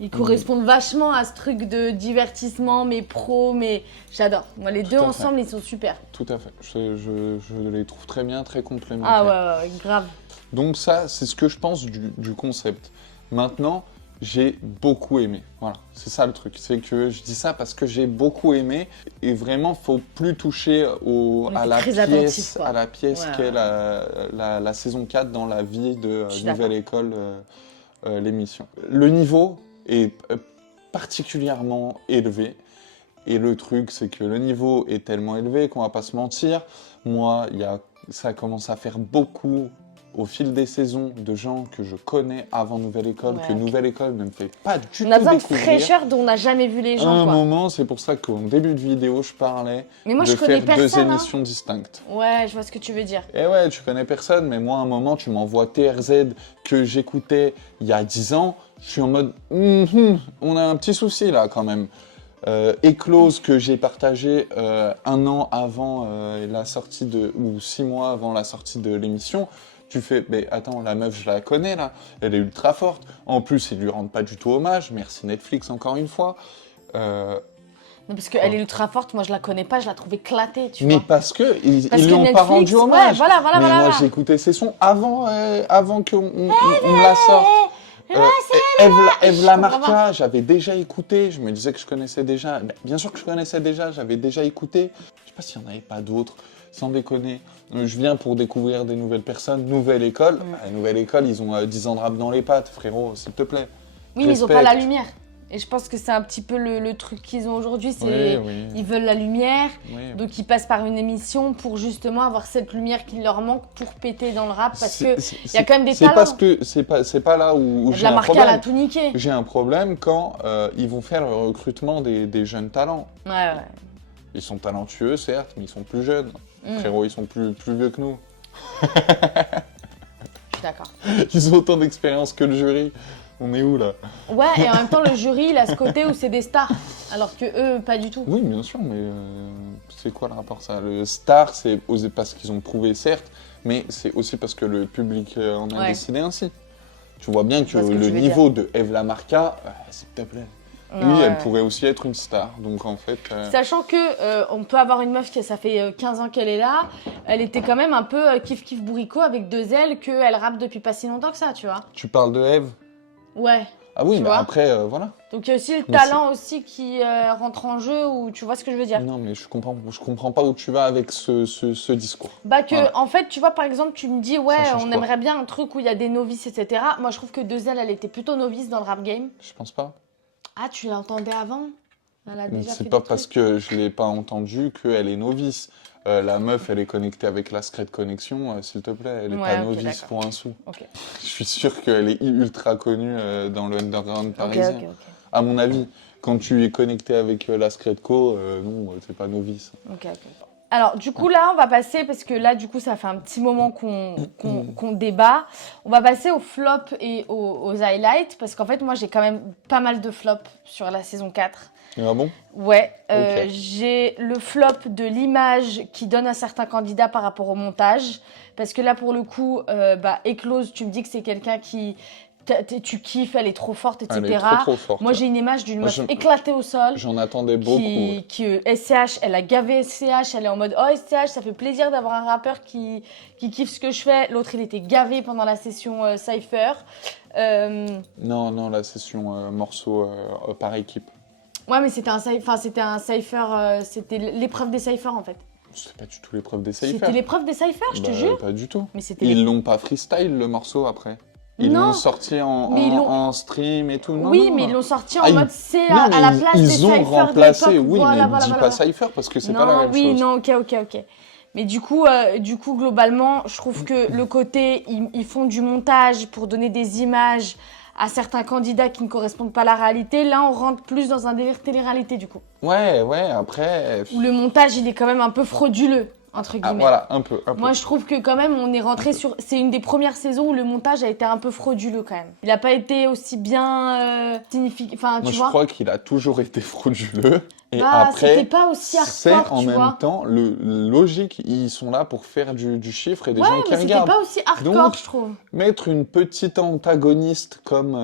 Ils correspondent vachement à ce truc de divertissement, mais pro, mais j'adore. Moi, les deux ensemble, ils sont super. Tout à fait. Je les trouve très bien, très complémentaires. Ah ouais, grave. Donc ça, c'est ce que je pense du concept. Maintenant, j'ai beaucoup aimé. Voilà, c'est ça le truc. C'est que je dis ça parce que j'ai beaucoup aimé. Et vraiment, faut plus toucher à la pièce qu'est la saison 4 dans la vie de Nouvelle École, l'émission. Le niveau est particulièrement élevé. Et le truc, c'est que le niveau est tellement élevé qu'on va pas se mentir. Moi, ça commence à faire beaucoup au fil des saisons de gens que je connais avant Nouvelle École, que Nouvelle École ne me fait pas du tout découvrir. On a besoin de fraîcheur dont on n'a jamais vu les gens. À un moment, c'est pour ça qu'au début de vidéo, je parlais de faire deux émissions distinctes. Ouais, je vois ce que tu veux dire. Et ouais, tu connais personne, mais moi, à un moment, tu m'envoies TRZ que j'écoutais il y a 10 ans. Je suis en mode, on a un petit souci là quand même. Éclose que j'ai partagé 1 an avant la sortie ou 6 mois avant la sortie de l'émission. Tu fais, mais attends, la meuf, je la connais là, elle est ultra forte. En plus, ils lui rendent pas du tout hommage. Merci Netflix encore une fois. Non, parce qu'elle est ultra forte, moi je la connais pas, je la trouve éclatée, tu vois. Mais parce qu'ils lui ont pas rendu hommage. Ouais, voilà. Moi, j'ai écouté ses sons avant qu'on me la sorte. Eve Lamarca, j'avais déjà écouté, je me disais que je connaissais déjà. Bien sûr que je connaissais déjà, j'avais déjà écouté. Je sais pas s'il n'y en avait pas d'autres, sans déconner. Je viens pour découvrir des nouvelles personnes, Nouvelle École. Nouvelle École, ils ont 10 ans de rap dans les pattes, frérot, s'il te plaît. Oui, mais ils ont pas la lumière. Et je pense que c'est un petit peu le truc qu'ils ont aujourd'hui, c'est ils veulent la lumière, donc ils passent par une émission pour justement avoir cette lumière qui leur manque pour péter dans le rap, parce qu'il y a quand même des talents. C'est pas là où j'ai un problème. La Marca a tout niqué. J'ai un problème quand ils vont faire le recrutement des jeunes talents. Ouais. Ils sont talentueux, certes, mais ils sont plus jeunes. Frérot, ils sont plus vieux que nous. Je suis d'accord. Ils ont autant d'expérience que le jury. On est où là? Ouais, et en même temps, le jury, il a ce côté où c'est des stars, alors que eux, pas du tout. Oui, bien sûr, mais C'est quoi le rapport ça? Le star, c'est parce qu'ils ont prouvé, certes, mais c'est aussi parce que le public en a décidé ainsi. Tu vois bien que le niveau de Eve Lamarca, s'il te plaît. Oui, elle pourrait aussi être une star, donc en fait... Sachant que on peut avoir une meuf qui, ça fait 15 ans qu'elle est là, elle était quand même un peu kiff bourricot avec 2 ailes, qu'elle rappe depuis pas si longtemps que ça, tu vois. Tu parles de Eve? Ouais. Ah oui, mais après, voilà. Donc il y a aussi le talent aussi qui rentre en jeu, ou tu vois ce que je veux dire. Non, mais je comprends pas où tu vas avec ce discours. Bah que, en fait, tu vois, par exemple, tu me dis, ouais, on aimerait bien un truc où il y a des novices, etc. Moi, je trouve que 2 ailes, elle était plutôt novice dans le rap game. Je pense pas. Ah, tu l'entendais avant? C'est pas parce que je l'ai pas entendu qu'elle est novice. La meuf, elle est connectée avec la Secret Connection, s'il te plaît. Elle est pas novice pour un sou. Je suis sûr qu'elle est ultra connue dans le underground parisien. À mon avis, quand tu es connecté avec la Secret Co, non, t'es pas novice. Alors, du coup, là, on va passer, parce que là, du coup, ça fait un petit moment qu'on débat. On va passer aux flops et aux highlights, parce qu'en fait, moi, j'ai quand même pas mal de flops sur la saison 4. Ah bon? Ouais, j'ai le flop de l'image qui donne à certains candidats par rapport au montage. Parce que là, pour le coup, Éclose, tu me dis que c'est quelqu'un qui... Tu kiffes, elle est trop forte, etc. Elle est trop forte. Moi, j'ai une image d'une meuf éclatée au sol. J'en attendais beaucoup. SCH, elle a gavé SCH, elle est en mode « Oh, SCH, ça fait plaisir d'avoir un rappeur qui kiffe ce que je fais. » L'autre, il était gavé pendant la session Cypher. Non, la session morceau par équipe. Ouais, mais c'était un Cypher, c'était l'épreuve des Cyphers, en fait. C'était pas du tout l'épreuve des Cyphers. C'était l'épreuve des Cyphers, je te jure. Pas du tout. Mais ils l'ont pas freestyle, le morceau, après. Ils l'ont sorti en stream et tout. Non, oui, mais ils l'ont sorti en mode c'est à la place des Cypher. Ils ont remplacé, oui, mais dis pas Cypher parce que c'est pas la même chose. Oui, non, ok. Mais du coup, globalement, je trouve que le côté, ils font du montage pour donner des images à certains candidats qui ne correspondent pas à la réalité. Là, on rentre plus dans un délire télé-réalité, du coup. Ouais, après... Où le montage, il est quand même un peu frauduleux. Entre guillemets. Ah, voilà, un peu. Moi, je trouve que quand même, on est rentré sur... C'est une des premières saisons où le montage a été un peu frauduleux quand même. Il n'a pas été aussi bien significatif. Enfin, Moi, je crois qu'il a toujours été frauduleux. Et après, c'était pas aussi hardcore, c'est en même temps logique. Ils sont là pour faire du chiffre et des gens qui regardent. Ouais, mais c'était pas aussi hardcore, donc, je trouve. Mettre une petite antagoniste comme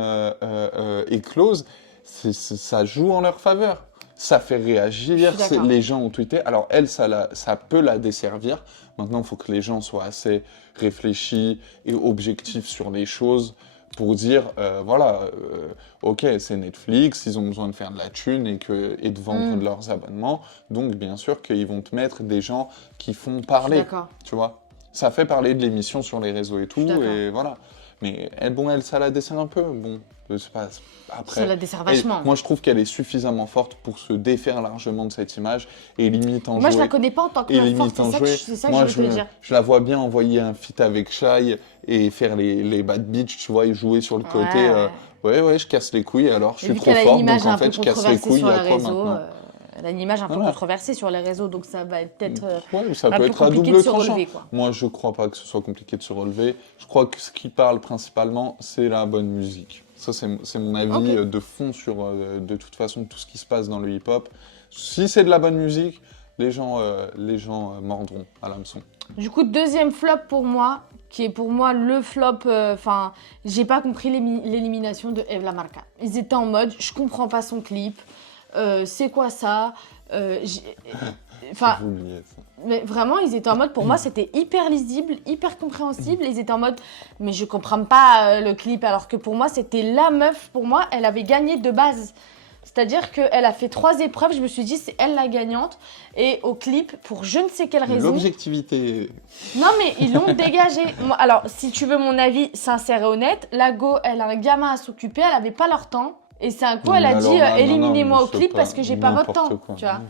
Éclose, ça joue en leur faveur. Ça fait réagir, les gens ont tweeté. Alors elle, ça peut la desservir. Maintenant, il faut que les gens soient assez réfléchis et objectifs sur les choses pour dire, ok, c'est Netflix, ils ont besoin de faire de la thune et de vendre leurs abonnements. Donc, bien sûr qu'ils vont te mettre des gens qui font parler, tu vois. Ça fait parler de l'émission sur les réseaux et tout, et voilà. Mais elle, ça la dessert un peu. Bon, je sais pas. Après, ça la dessert vachement. Moi, je trouve qu'elle est suffisamment forte pour se défaire largement de cette image et limite en jouer. Moi, je la connais pas en tant que meuf forte, c'est ça que je veux te dire. Je la vois bien envoyer un feat avec Shai et faire les bad bitch, tu vois, et jouer sur le côté. Ouais, je casse les couilles, alors je suis trop forte, donc en fait, je casse les couilles à toi maintenant. Elle a une image un peu controversée sur les réseaux, donc ça va peut-être ça peut être à double tranchant. Moi, je crois pas que ce soit compliqué de se relever. Je crois que ce qui parle principalement, c'est la bonne musique. Ça, c'est mon avis de fond sur, de toute façon, tout ce qui se passe dans le hip-hop. Si c'est de la bonne musique, les gens mordront à l'hameçon. Du coup, deuxième flop pour moi, qui est pour moi le flop, j'ai pas compris l'élimination de Eve Lamarca. Ils étaient en mode, je comprends pas son clip. C'est quoi ça? Mais vraiment, ils étaient en mode, pour moi, c'était hyper lisible, hyper compréhensible. Ils étaient en mode, mais je comprends pas le clip. Alors que pour moi, c'était la meuf. Pour moi, elle avait gagné de base. C'est-à-dire qu'elle a fait 3 épreuves. Je me suis dit, c'est elle la gagnante. Et au clip, pour je ne sais quelle raison... L'objectivité. Non, mais ils l'ont dégagé. Alors, si tu veux mon avis sincère et honnête, la Go, elle a un gamin à s'occuper. Elle avait pas leur temps. Et c'est un coup, elle a dit éliminez-moi au clip parce que j'ai pas votre temps, tu vois.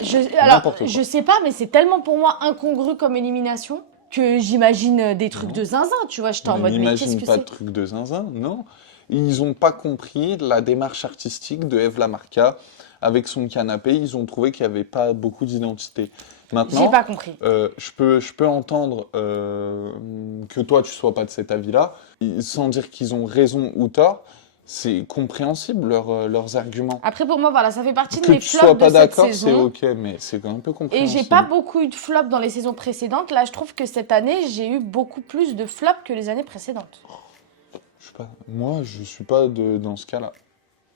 Je sais pas, mais c'est tellement pour moi incongru comme élimination que j'imagine des trucs de zinzin, tu vois. J'étais en mode, mais qu'est-ce que c'est? N'imagine pas de trucs de zinzin, non. Ils ont pas compris la démarche artistique de Eve Lamarca. Avec son canapé, ils ont trouvé qu'il y avait pas beaucoup d'identité. Maintenant, j'ai pas compris. Je peux entendre que toi, tu sois pas de cet avis-là, sans dire qu'ils ont raison ou tort. c'est compréhensible leurs arguments. Après, pour moi, voilà, ça fait partie de Que mes tu flops sois de pas cette d'accord, c'est saison. ok, mais c'est quand même un peu Et compréhensible. j'ai pas beaucoup eu de flops dans les saisons précédentes. Là, je trouve que cette année, j'ai eu beaucoup plus de flops que les années précédentes. Je sais pas, moi, je suis pas dans ce cas-là.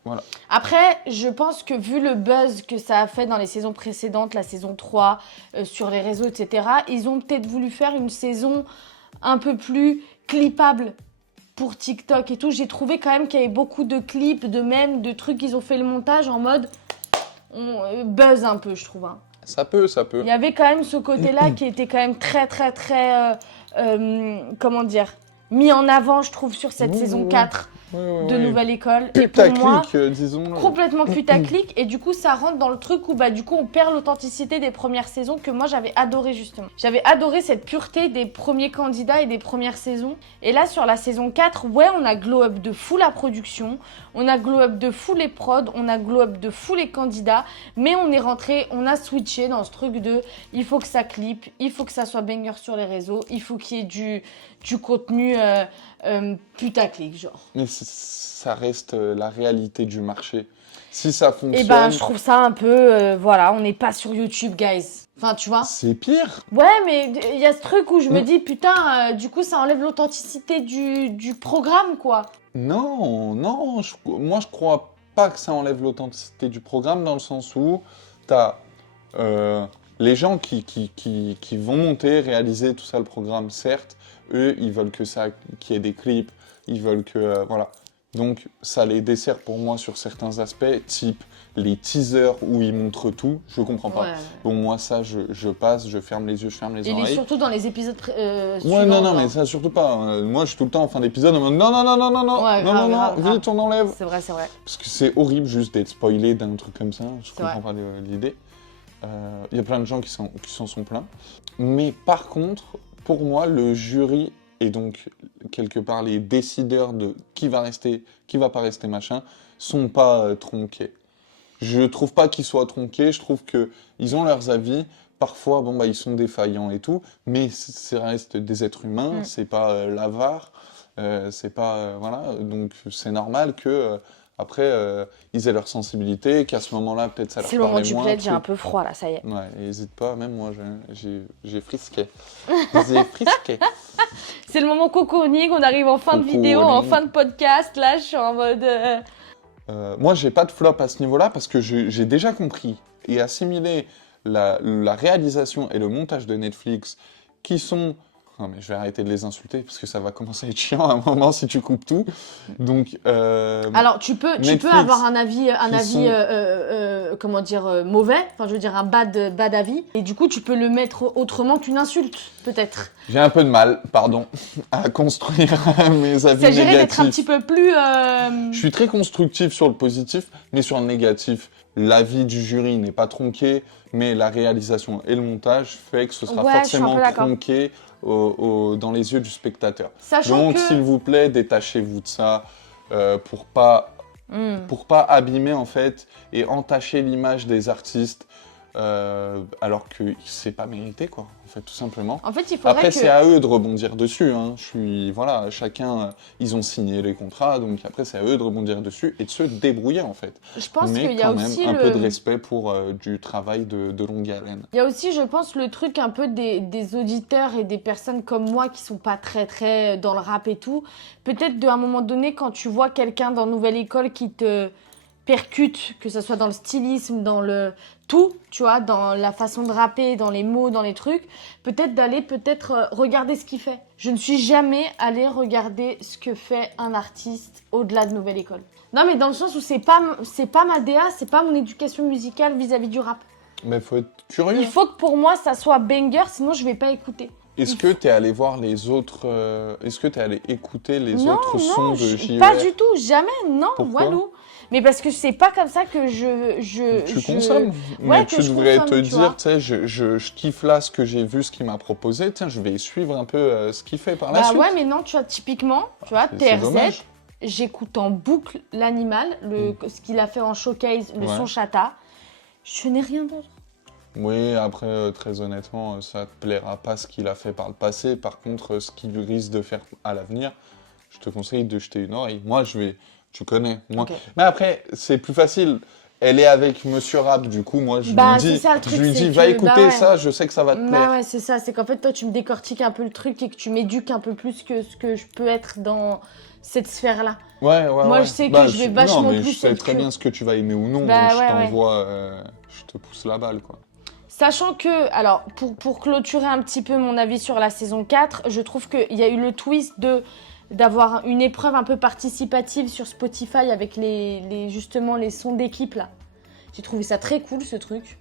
Voilà. Après, je pense que vu le buzz que ça a fait dans les saisons précédentes, la saison 3, sur les réseaux, etc., ils ont peut-être voulu faire une saison un peu plus clippable pour TikTok et tout. J'ai trouvé quand même qu'il y avait beaucoup de clips, de mèmes, de trucs qu'ils ont fait le montage en mode buzz un peu, je trouve. Hein. Ça peut. Il y avait quand même ce côté-là qui était quand même très, très, très, comment dire, mis en avant, je trouve, sur cette saison 4 de Nouvelle École. Et pour moi, disons. complètement putaclic. Et du coup, ça rentre dans le truc où, bah, du coup, on perd l'authenticité des premières saisons que moi, j'avais adoré, justement. J'avais adoré cette pureté des premiers candidats et des premières saisons. Et là, sur la saison 4, ouais, on a glow up de fou la production, on a glow up de fou les prods, on a glow up de fou les candidats, mais on est rentré, on a switché dans ce truc de il faut que ça clip, il faut que ça soit banger sur les réseaux, il faut qu'il y ait du contenu putaclic, genre. Mais ça reste la réalité du marché. Si ça fonctionne. Et ben, je trouve ça un peu, voilà, on n'est pas sur YouTube, guys. Enfin, tu vois. C'est pire. Ouais, mais il y a ce truc où je me dis, putain, du coup, ça enlève l'authenticité du programme, quoi. Non, moi je crois pas que ça enlève l'authenticité du programme dans le sens où t'as les gens qui vont monter, réaliser tout ça le programme, certes, eux ils veulent qu'il y ait des clips, ils veulent que voilà. Donc ça les dessert pour moi sur certains aspects, type les teasers où ils montrent tout, je comprends pas. Ouais. Bon moi ça je passe, je ferme les yeux, je ferme les Et oreilles. surtout dans les épisodes Ouais, suivants, non, genre. mais ça surtout pas. Moi, je suis tout le temps en fin d'épisode en mode non, Ouais, grave, grave. vite, on enlève. C'est vrai, c'est vrai. Parce que c'est horrible juste d'être spoilé d'un truc comme ça. Je C'est comprends pas l'idée. Il y a plein de gens qui s'en sont plaints. Mais par contre, pour moi, le jury et donc quelque part les décideurs de qui va rester, qui va pas rester, machin, sont pas tronqués. Je trouve pas qu'ils soient tronqués, je trouve qu'ils ont leurs avis. Parfois, bon, bah, ils sont défaillants et tout, mais ça reste des êtres humains, c'est pas l'avare, c'est pas. Voilà, donc c'est normal que. Après, ils aient leur sensibilité, qu'à ce moment-là, peut-être ça leur C'est le moment parlait du moins. plaid, j'ai un peu froid là, ça y est. Ouais, n'hésite pas, même moi, j'ai frisqué. J'ai frisqué. C'est le moment cocooning, on arrive en fin de vidéo, en fin de podcast, là je suis en mode... Moi, j'ai pas de flop à ce niveau-là parce que j'ai déjà compris et assimilé la réalisation et le montage de Netflix qui sont... Non, mais je vais arrêter de les insulter parce que ça va commencer à être chiant à un moment si tu coupes tout. Donc, Alors, tu peux avoir un avis, comment dire, mauvais, enfin je veux dire un bad avis, et du coup tu peux le mettre autrement qu'une insulte, peut-être. j'ai un peu de mal, pardon, à construire mes avis Il s'agirait négatifs. d'être un petit peu plus... Je suis très constructif sur le positif, mais sur le négatif, l'avis du jury n'est pas tronqué, mais la réalisation et le montage fait que ce sera Ouais, je suis un forcément peu d'accord. tronqué dans les yeux du spectateur. Sachant Donc, que... s'il vous plaît, détachez-vous de ça pour pas abîmer en fait et entacher l'image des artistes alors que c'est pas mérité quoi, en fait, tout simplement. En fait, il faudrait Après, que... c'est à eux de rebondir dessus. Hein. Voilà, chacun, ils ont signé les contrats, donc après, c'est à eux de rebondir dessus et de se débrouiller, en fait. Je pense Mais qu'il y a quand même, aussi un peu de respect pour du travail de longue haleine. Il y a aussi, je pense, le truc un peu des auditeurs et des personnes comme moi qui sont pas très, très dans le rap et tout. Peut-être qu'à un moment donné, quand tu vois quelqu'un dans Nouvelle École qui te percute, que ce soit dans le stylisme, dans le tout, tu vois, dans la façon de rapper, dans les mots, dans les trucs, peut-être d'aller regarder ce qu'il fait. Je ne suis jamais allée regarder ce que fait un artiste au-delà de Nouvelle École. Non, mais dans le sens où c'est pas ma DA, c'est pas mon éducation musicale vis-à-vis du rap. Mais faut être curieux. Il faut que pour moi ça soit banger, sinon je vais pas écouter. Est-ce que tu es allé voir les autres... Est-ce que tu es allé écouter les autres sons de JER? Pas du tout, jamais, non, Pourquoi? Walou. Mais parce que c'est pas comme ça que Tu consommes, Ouais, mais que tu je devrais consomme, te tu dire, vois. tu sais, je kiffe là ce que j'ai vu, ce qu'il m'a proposé, tiens, je vais suivre un peu ce qu'il fait par la Bah suite. ouais, mais non, tu vois, typiquement, tu vois, C'est TRZ, dommage. j'écoute en boucle l'animal, ce qu'il a fait en showcase, le son chata. Je n'ai rien d'autre. Oui, après, très honnêtement, ça te plaira pas ce qu'il a fait par le passé. Par contre, ce qu'il risque de faire à l'avenir, je te conseille de jeter une oreille. Moi, tu Tu connais, moi. Ok. Mais après, c'est plus facile. Elle est avec Monsieur Rap, du coup, moi, je Bah, lui c'est dis, ça, le truc, je lui c'est dis, que, va écouter bah ouais. ça, je sais que ça va te Bah plaire. ouais, c'est ça. C'est qu'en fait, toi, tu me décortiques un peu le truc et que tu m'éduques un peu plus que ce que je peux être dans cette sphère-là. Ouais, Moi, ouais. je sais que Bah, je vais non, vachement mais plus je sais être très que- bien ce que tu vas aimer ou non, Bah donc je ouais, t'envoie, je te pousse la balle, quoi. Sachant que, alors, pour clôturer un petit peu mon avis sur la saison 4, je trouve qu'il y a eu le twist d'avoir une épreuve un peu participative sur Spotify avec justement les sons d'équipe, là. J'ai trouvé ça très cool, ce truc.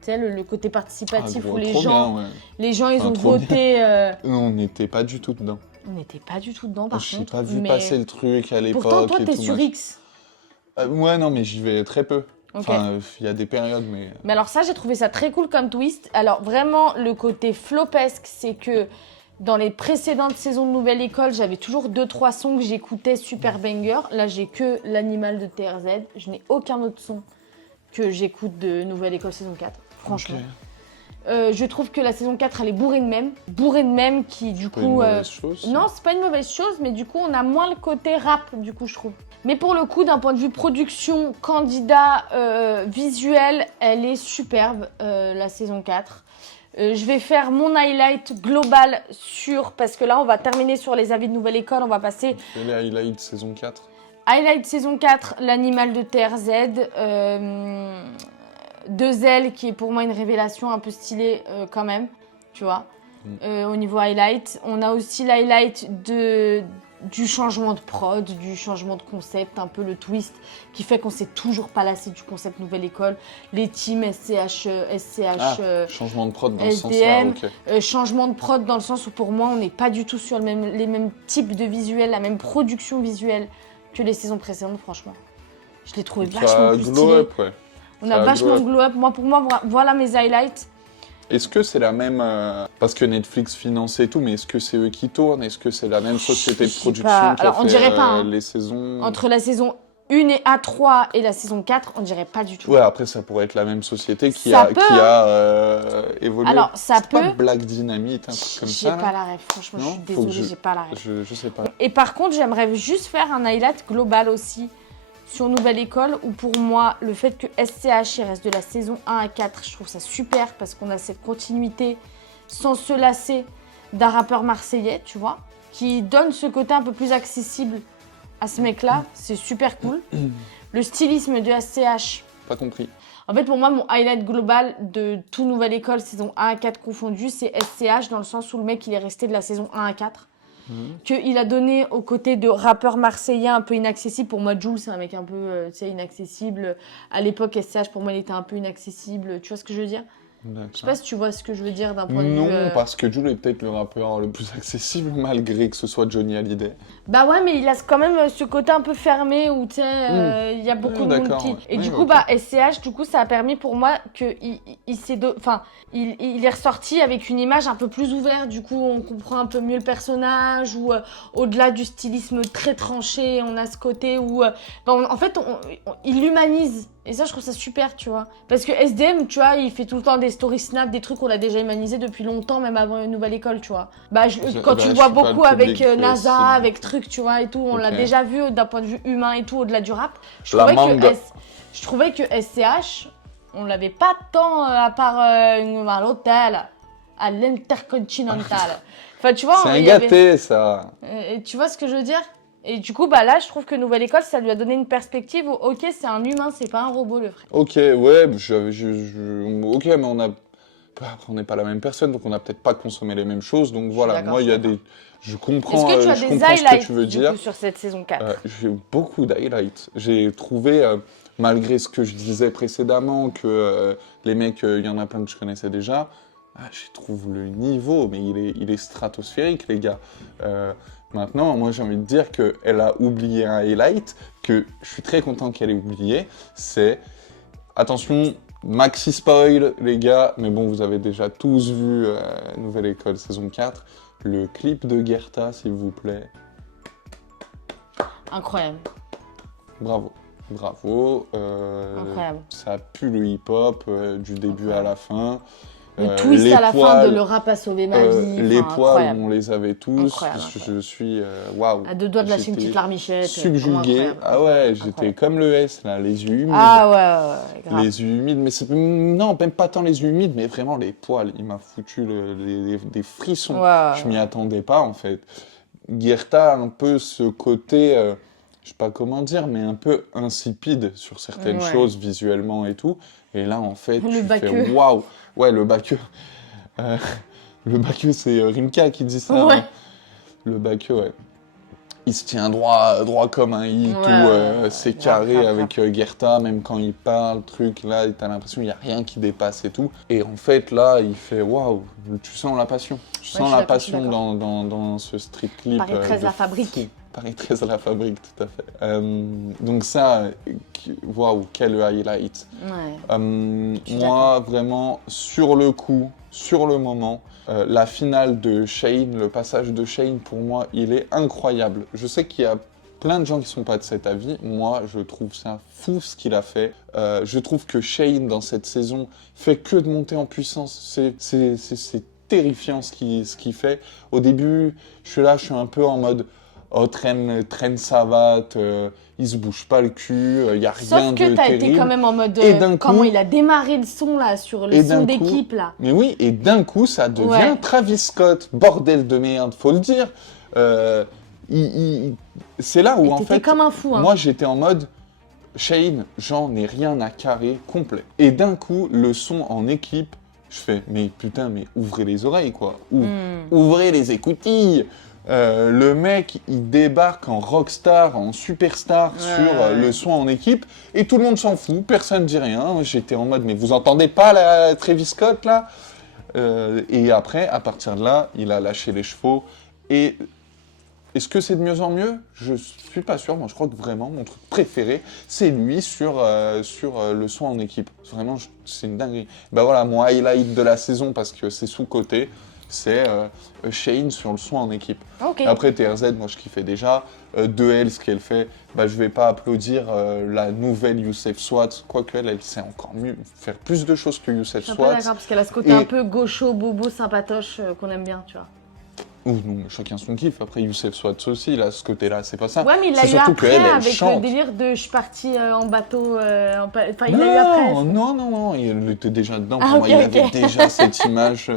Tu sais, le côté participatif gros, où trop bien, ouais. les gens, ils Enfin, ont trop voté... On n'était pas du tout dedans. On n'était pas du tout dedans, par Je n'ai contre. pas vu mais passer le truc à l'époque. pourtant, toi, et t'es tout, sur machin. X. Ouais, non, mais j'y vais très peu. Ok. Enfin, il y a des périodes, mais... Mais alors ça, j'ai trouvé ça très cool comme twist. Alors vraiment, le côté flopesque, c'est que dans les précédentes saisons de Nouvelle École, j'avais toujours 2-3 sons que j'écoutais super banger. Là, j'ai que l'animal de TRZ. Je n'ai aucun autre son que j'écoute de Nouvelle École saison 4, franchement. Ok. Je trouve que la saison 4, elle est bourrée de mèmes. Bourrée de mèmes qui, du Pas une coup... mauvaise chose. Non, c'est pas une mauvaise chose, mais du coup, on a moins le côté rap, du coup, je trouve. Mais pour le coup, d'un point de vue production, candidat, visuel, elle est superbe, la saison 4. Je vais faire mon highlight global parce que là, on va terminer sur les avis de Nouvelle École, on va passer... Fais les highlights saison 4. Highlight saison 4, l'animal de TRZ. Deux ailes, qui est pour moi une révélation un peu stylée quand même, tu vois, au niveau highlight. On a aussi l'highlight du changement de prod, du changement de concept, un peu le twist qui fait qu'on s'est toujours pas lassé du concept Nouvelle École. Les teams SCH, Changement de prod dans ce sens-là, SDM, ok. changement de prod dans le sens où pour moi on n'est pas du tout sur les mêmes types de visuels, la même production visuelle que les saisons précédentes, franchement. Je l'ai trouvé vachement plus glow stylé. up, ouais. On Ça a a vachement glow glow up. Pour moi, voilà mes highlights. Est-ce que c'est la même... parce que Netflix finance et tout, mais est-ce que c'est eux qui tournent? Est-ce que c'est la même société de Je sais production pas. qui Alors, a on fait dirait pas, hein. les saisons? Entre la saison 1 et A3 et la saison 4, on dirait pas du tout. Ouais, après, ça pourrait être la même société qui Ça a, peut, qui a évolué. Alors, ça C'est pas peut... Black Dynamite, un truc comme J'ai ça, pas là? la ref, franchement, Non, je suis faut que désolée, j'ai pas la ref. Je sais pas. Et par contre, j'aimerais juste faire un highlight global aussi sur Nouvelle École, où pour moi, le fait que SCH il reste de la saison 1 à 4, je trouve ça super parce qu'on a cette continuité sans se lasser d'un rappeur marseillais, tu vois, qui donne ce côté un peu plus accessible à ce mec-là. C'est super cool. Le stylisme de SCH. Pas compris. En fait, pour moi, mon highlight global de tout Nouvelle École, saison 1 à 4 confondus, c'est SCH, dans le sens où le mec, il est resté de la saison 1 à 4. Qu'il a donné au côté de rappeur marseillais un peu inaccessible. Pour moi, Jul, c'est un mec un peu inaccessible. À l'époque, SCH, pour moi, il était un peu inaccessible. Tu vois ce que je veux dire? Je sais pas si tu vois ce que je veux dire d'un point de vue... Non, parce que Jul est peut-être le rappeur le plus accessible, malgré que ce soit Johnny Hallyday. Bah ouais, mais il a quand même ce côté un peu fermé où, tu sais, il y a beaucoup de monde qui... ouais. Et Oui, du coup, ok. bah, SCH, du coup, ça a permis pour moi qu'il il est ressorti avec une image un peu plus ouverte. Du coup, on comprend un peu mieux le personnage, ou au-delà du stylisme très tranché, on a ce côté où... en fait, il l'humanise. Et ça, je trouve ça super, tu vois. Parce que SDM, tu vois, il fait tout le temps des stories snap, des trucs qu'on a déjà humanisés depuis longtemps, même avant une nouvelle école, tu vois. Quand tu le vois beaucoup avec NASA, avec trucs, tu vois, et tout, on l'a déjà vu d'un point de vue humain et tout, au-delà du rap. Je trouvais que SCH, on l'avait pas tant à part à l'hôtel, à l'Intercontinental. Enfin, tu vois, C'est un gâté, ça. tu vois ce que je veux dire? Et du coup, bah là, je trouve que Nouvelle École, ça lui a donné une perspective où, ok, c'est un humain, c'est pas un robot, le frère. Ok, ouais, ok, mais on n'est pas la même personne, donc on n'a peut-être pas consommé les mêmes choses. Donc voilà, moi, il y a des... Je comprends, Est-ce que tu as je des comprends ce que highlights, tu veux du dire. coup, sur cette saison 4? J'ai eu beaucoup d'highlights. J'ai trouvé, malgré ce que je disais précédemment, que les mecs, il y en a plein que je connaissais déjà, je trouve le niveau, mais il est stratosphérique, les gars. Maintenant, moi, j'ai envie de dire qu'elle a oublié un highlight, que je suis très content qu'elle ait oublié, c'est... Attention, maxi spoil, les gars, mais bon, vous avez déjà tous vu Nouvelle École saison 4, le clip de Guerta, s'il vous plaît. Incroyable. Bravo, bravo. Incroyable. Ça pue le hip-hop du début à la fin. Le twist les à la fin poils, de le rap a sauvé ma vie. les enfin, poils, incroyable. on les avait tous. Incroyable, Je suis waouh. À deux doigts de lâcher une J'étais petite larmichette. subjugué. vraiment incroyable. Ah ouais, j'étais Incroyable. comme le S là, les yeux humides. Ah ouais, grave. Les yeux humides, mais c'est non, même pas tant les yeux humides, mais vraiment les poils. Il m'a foutu des frissons. Ouais. Je m'y attendais pas en fait. Guerta a un peu ce côté, je sais pas comment dire, mais un peu insipide sur certaines Ouais. choses visuellement et tout. Et là, en fait, Le tu baqueux. fais waouh. Ouais, le baqueux. Euh, le baqueux, c'est Rimka qui dit ça. Ouais. Hein. Le baqueux, ouais. Il se tient droit comme un i, Ouais, tout, c'est grave, carré grave, avec Guerta, même quand il parle, truc, là, t'as l'impression qu'il n'y a rien qui dépasse et tout. Et en fait, là, il fait waouh, tu sens la passion. Tu je sens suis la d'accord, je suis passion d'accord. dans ce street clip. Paris 13 de la fabrique. fou. Paris 13 la fabrique, tout à fait. Donc ça, waouh, quel highlight. Ouais. Je suis Moi, vraiment, sur le coup, sur le moment, la finale de Shane, le passage de Shane, pour moi, il est incroyable. Je sais qu'il y a plein de gens qui sont pas de cet avis. Moi, je trouve ça fou ce qu'il a fait. Je trouve que Shane, dans cette saison, fait que de monter en puissance. C'est terrifiant ce qu'il fait. Au début, je suis un peu en mode... Oh, traîne savate, il se bouge pas le cul, il y a rien Sauf de que t'as terrible. été quand même en mode Et d'un comment coup- il a démarré le son là sur le Et son d'un coup- d'équipe là. Mais oui, et d'un coup, ça devient Ouais. Travis Scott, bordel de merde, faut le dire. C'est là où, Et en t'étais fait, comme un fou. Hein. moi, j'étais en mode, Shane, j'en ai rien à carrer, complet. Et d'un coup, le son en équipe, je fais, mais putain, mais ouvrez les oreilles, quoi. Ouvrez les écoutilles. Le mec, il débarque en rockstar, en superstar sur le son en équipe, et tout le monde s'en fout, personne dit rien. J'étais en mode, mais vous entendez pas la Travis Scott, là Et après, à partir de là, il a lâché les chevaux, et est-ce que c'est de mieux en mieux? Je suis pas sûr. Moi, je crois que vraiment, mon truc préféré, c'est lui sur le son en équipe. Vraiment, c'est une dinguerie. Bah voilà, mon highlight de la saison, parce que c'est sous-coté, c'est Shane sur le son en équipe. Ok. Après, TRZ, moi, je kiffais déjà. 2L, ce qu'elle fait, bah, je vais pas applaudir la nouvelle Youssef Swat, quoique elle sait encore mieux faire plus de choses que Youssef Je suis un peu Swat. d'accord parce qu'elle a ce côté Et- un peu gaucho, bobo, sympatoche qu'on aime bien, tu vois. Ouh, non, mais chacun son kiff. Après, Youssef Swat aussi, là, ce côté-là, c'est pas ça. Ouais, mais il l'a C'est eu surtout après qu'elle, elle avec chante. le délire de je suis partie en bateau. Enfin, il l'a eu après. Non, il était déjà dedans. Ah, Pour moi, ok, il ok. avait déjà cette image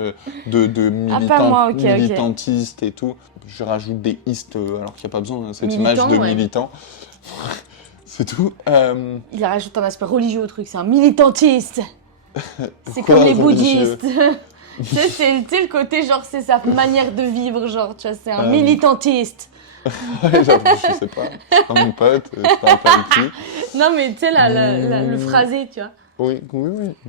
de moi, ok. militantiste et tout. Je rajoute des istes alors qu'il n'y a pas besoin, cette Militant, image de ouais. militant. C'est tout. Il a rajouté un aspect religieux au truc, c'est un militantiste. C'est Quoi, comme les religieux bouddhistes. Tu sais, le côté, genre, c'est sa manière de vivre, genre, tu vois, c'est un Euh, militantiste. Ouais, j'avoue, je sais pas. C'est pas mon pote, je parle pas avec qui. Non, mais tu sais, le phrasé, tu vois. Oui.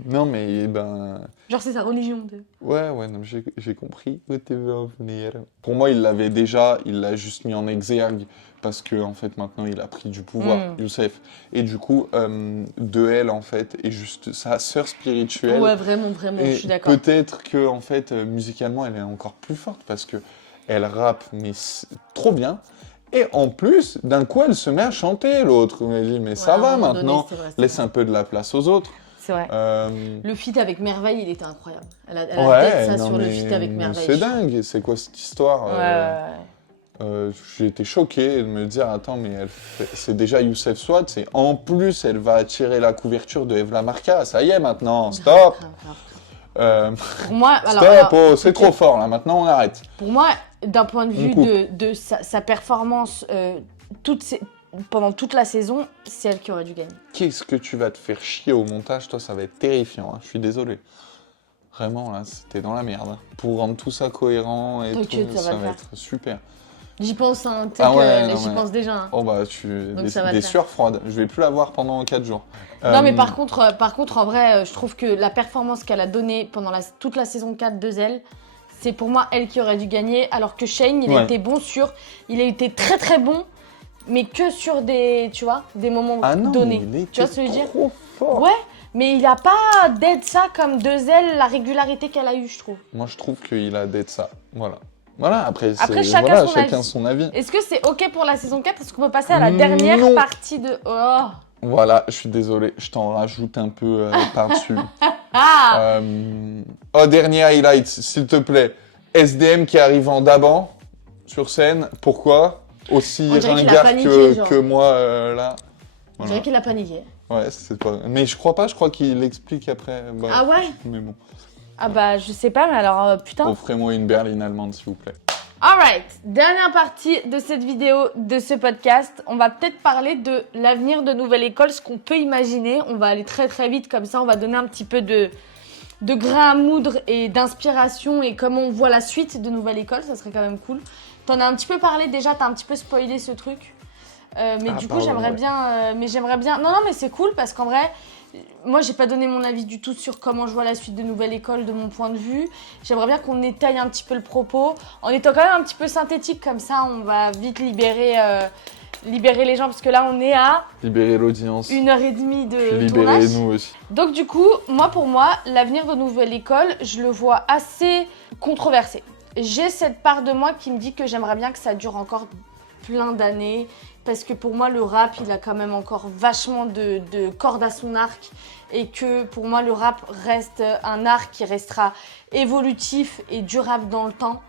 Non, mais ben. Genre, c'est sa religion. Tu sais. Ouais, non, j'ai compris où tu veux en venir. Pour moi, il l'avait déjà, il l'a juste mis en exergue parce que en fait maintenant il a pris du pouvoir, Youssef. Et du coup, de elle en fait est juste sa sœur spirituelle. Ouais, vraiment, Et je suis d'accord. peut-être que en fait musicalement elle est encore plus forte parce que elle rappe mais trop bien. Et en plus, d'un coup, elle se met à chanter, l'autre. On a dit, mais ça Ouais, à va un moment donné, maintenant, c'est vrai, c'est laisse vrai. un peu de la place aux autres. C'est vrai. Euh, Le feat avec Merveille, il était incroyable. Elle a Ouais, peut-être ça non, sur le mais feat avec Merveille. c'est je trouve. dingue, c'est quoi cette histoire Ouais. J'ai été choqué de me dire, attends, mais c'est déjà Youssef Swat, c'est en plus, elle va attirer la couverture de Eve Lamarca, ça y est maintenant, stop Grave, grave. Euh, Pour moi, Stop, c'est trop fort là, maintenant on arrête. Pour moi, d'un point de vue coupe. de sa performance pendant toute la saison, c'est elle qui aurait dû gagner. Qu'est-ce que tu vas te faire chier au montage, toi, ça va être terrifiant, hein, je suis désolé. Vraiment, là, c'était dans la merde. Hein. Pour rendre tout ça cohérent et T'inquiète, tout, ça va le va faire. être super. J'y pense, hein, tu sais Ah que ouais, non, j'y mais- pense déjà. Hein. Oh bah, Donc ça va le des faire. sueurs froides, je vais plus la voir pendant 4 jours. Non, mais par contre, en vrai, je trouve que la performance qu'elle a donnée pendant toute la saison 4 de Zell, c'est pour moi elle qui aurait dû gagner, alors que Shane, il a Ouais. été bon il a été très très bon, mais que sur des moments Ah non, donnés. il était Tu vois ce que je veux dire? trop fort. Ouais, mais il a pas d'aide ça comme de Zell, la régularité qu'elle a eue, je trouve. Moi, je trouve qu'il a d'être ça. Voilà. Voilà, après, Après, c'est- chacun voilà, son chacun avis. son avis. Est-ce que c'est ok pour la saison 4? Est-ce qu'on peut passer à la dernière Non. partie de... Oh. Voilà, je suis désolé, je t'en rajoute un peu par-dessus. Oh, dernier highlight, s'il te plaît. SDM qui arrive en Daban sur scène. Pourquoi? Aussi On dirait qu'il a ringard paniqué, genre. que moi, là. On Voilà. dirait qu'il a paniqué. Ouais, c'est pas... Mais je crois pas, je crois qu'il l'explique après. Bah, Ah ouais? Mais bon. Ah bah je sais pas, mais alors putain. Offrez-moi une berline allemande, s'il vous plaît. Alright, dernière partie de cette vidéo, de ce podcast. On va peut-être parler de l'avenir de Nouvelle École, ce qu'on peut imaginer. On va aller très très vite comme ça, on va donner un petit peu de grain à moudre et d'inspiration et comment on voit la suite de Nouvelle École, ça serait quand même cool. T'en as un petit peu parlé déjà, t'as un petit peu spoilé ce truc. Mais du coup, j'aimerais bien... Non, mais c'est cool parce qu'en vrai... Moi, j'ai pas donné mon avis du tout sur comment je vois la suite de Nouvelle École de mon point de vue. J'aimerais bien qu'on étaye un petit peu le propos. En étant quand même un petit peu synthétique, comme ça, on va vite libérer les gens. Parce que là, on est à Libérer l'audience. 1h30 de tournage. Libérez-nous aussi. Donc du coup, pour moi, l'avenir de Nouvelle École, je le vois assez controversé. J'ai cette part de moi qui me dit que j'aimerais bien que ça dure encore plein d'années. Parce que pour moi, le rap, il a quand même encore vachement de cordes à son arc. Et que pour moi, le rap reste un art qui restera évolutif et durable dans le temps.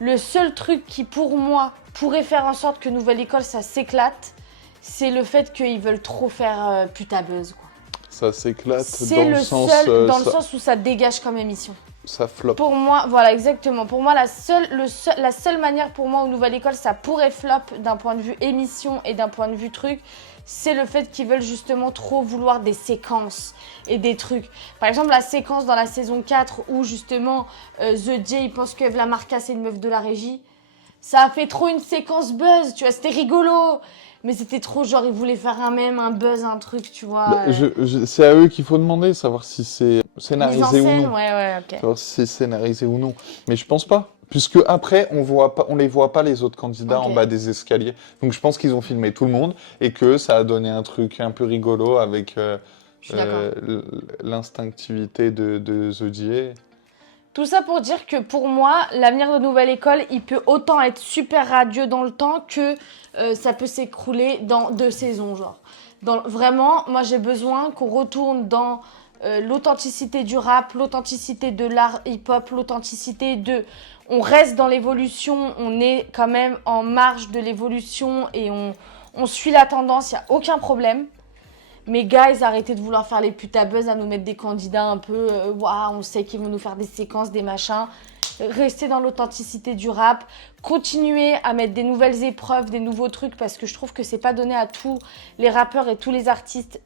Le seul truc qui, pour moi, pourrait faire en sorte que Nouvelle École, ça s'éclate, c'est le fait qu'ils veulent trop faire putain buzz, quoi. Ça s'éclate C'est le sens, seul, dans le sens où ça dégage comme émission. Ça flop. Pour moi, voilà, exactement. Pour moi, la seule manière pour moi où Nouvelle École, ça pourrait flop d'un point de vue émission et d'un point de vue truc, c'est le fait qu'ils veulent justement trop vouloir des séquences et des trucs. Par exemple, la séquence dans la saison 4 où justement The J, il pense que Eve Lamarca, c'est une meuf de la régie. Ça a fait trop une séquence buzz, tu vois, c'était rigolo. Mais c'était trop genre, ils voulaient faire un mème, un buzz, un truc, tu vois. Bah, c'est à eux qu'il faut demander, savoir si c'est scénarisé mise en scène, ou non. ouais, ok. Savoir si c'est scénarisé ou non. Mais je pense pas. Puisque après, on les voit pas les autres candidats en bas des escaliers. Donc je pense qu'ils ont filmé tout le monde et que ça a donné un truc un peu rigolo avec l'instinctivité de Zodier. Tout ça pour dire que pour moi, l'avenir de Nouvelle École, il peut autant être super radieux dans le temps que ça peut s'écrouler dans 2 saisons, genre. Vraiment, moi j'ai besoin qu'on retourne dans l'authenticité du rap, l'authenticité de l'art hip-hop, l'authenticité de... On reste dans l'évolution, on est quand même en marge de l'évolution et on suit la tendance, il n'y a aucun problème. Mais guys, arrêtez de vouloir faire les putains buzz à nous mettre des candidats un peu... Waouh, on sait qu'ils vont nous faire des séquences, des machins. Restez dans l'authenticité du rap. Continuez à mettre des nouvelles épreuves, des nouveaux trucs, parce que je trouve que c'est pas donné à tous les rappeurs et tous les artistes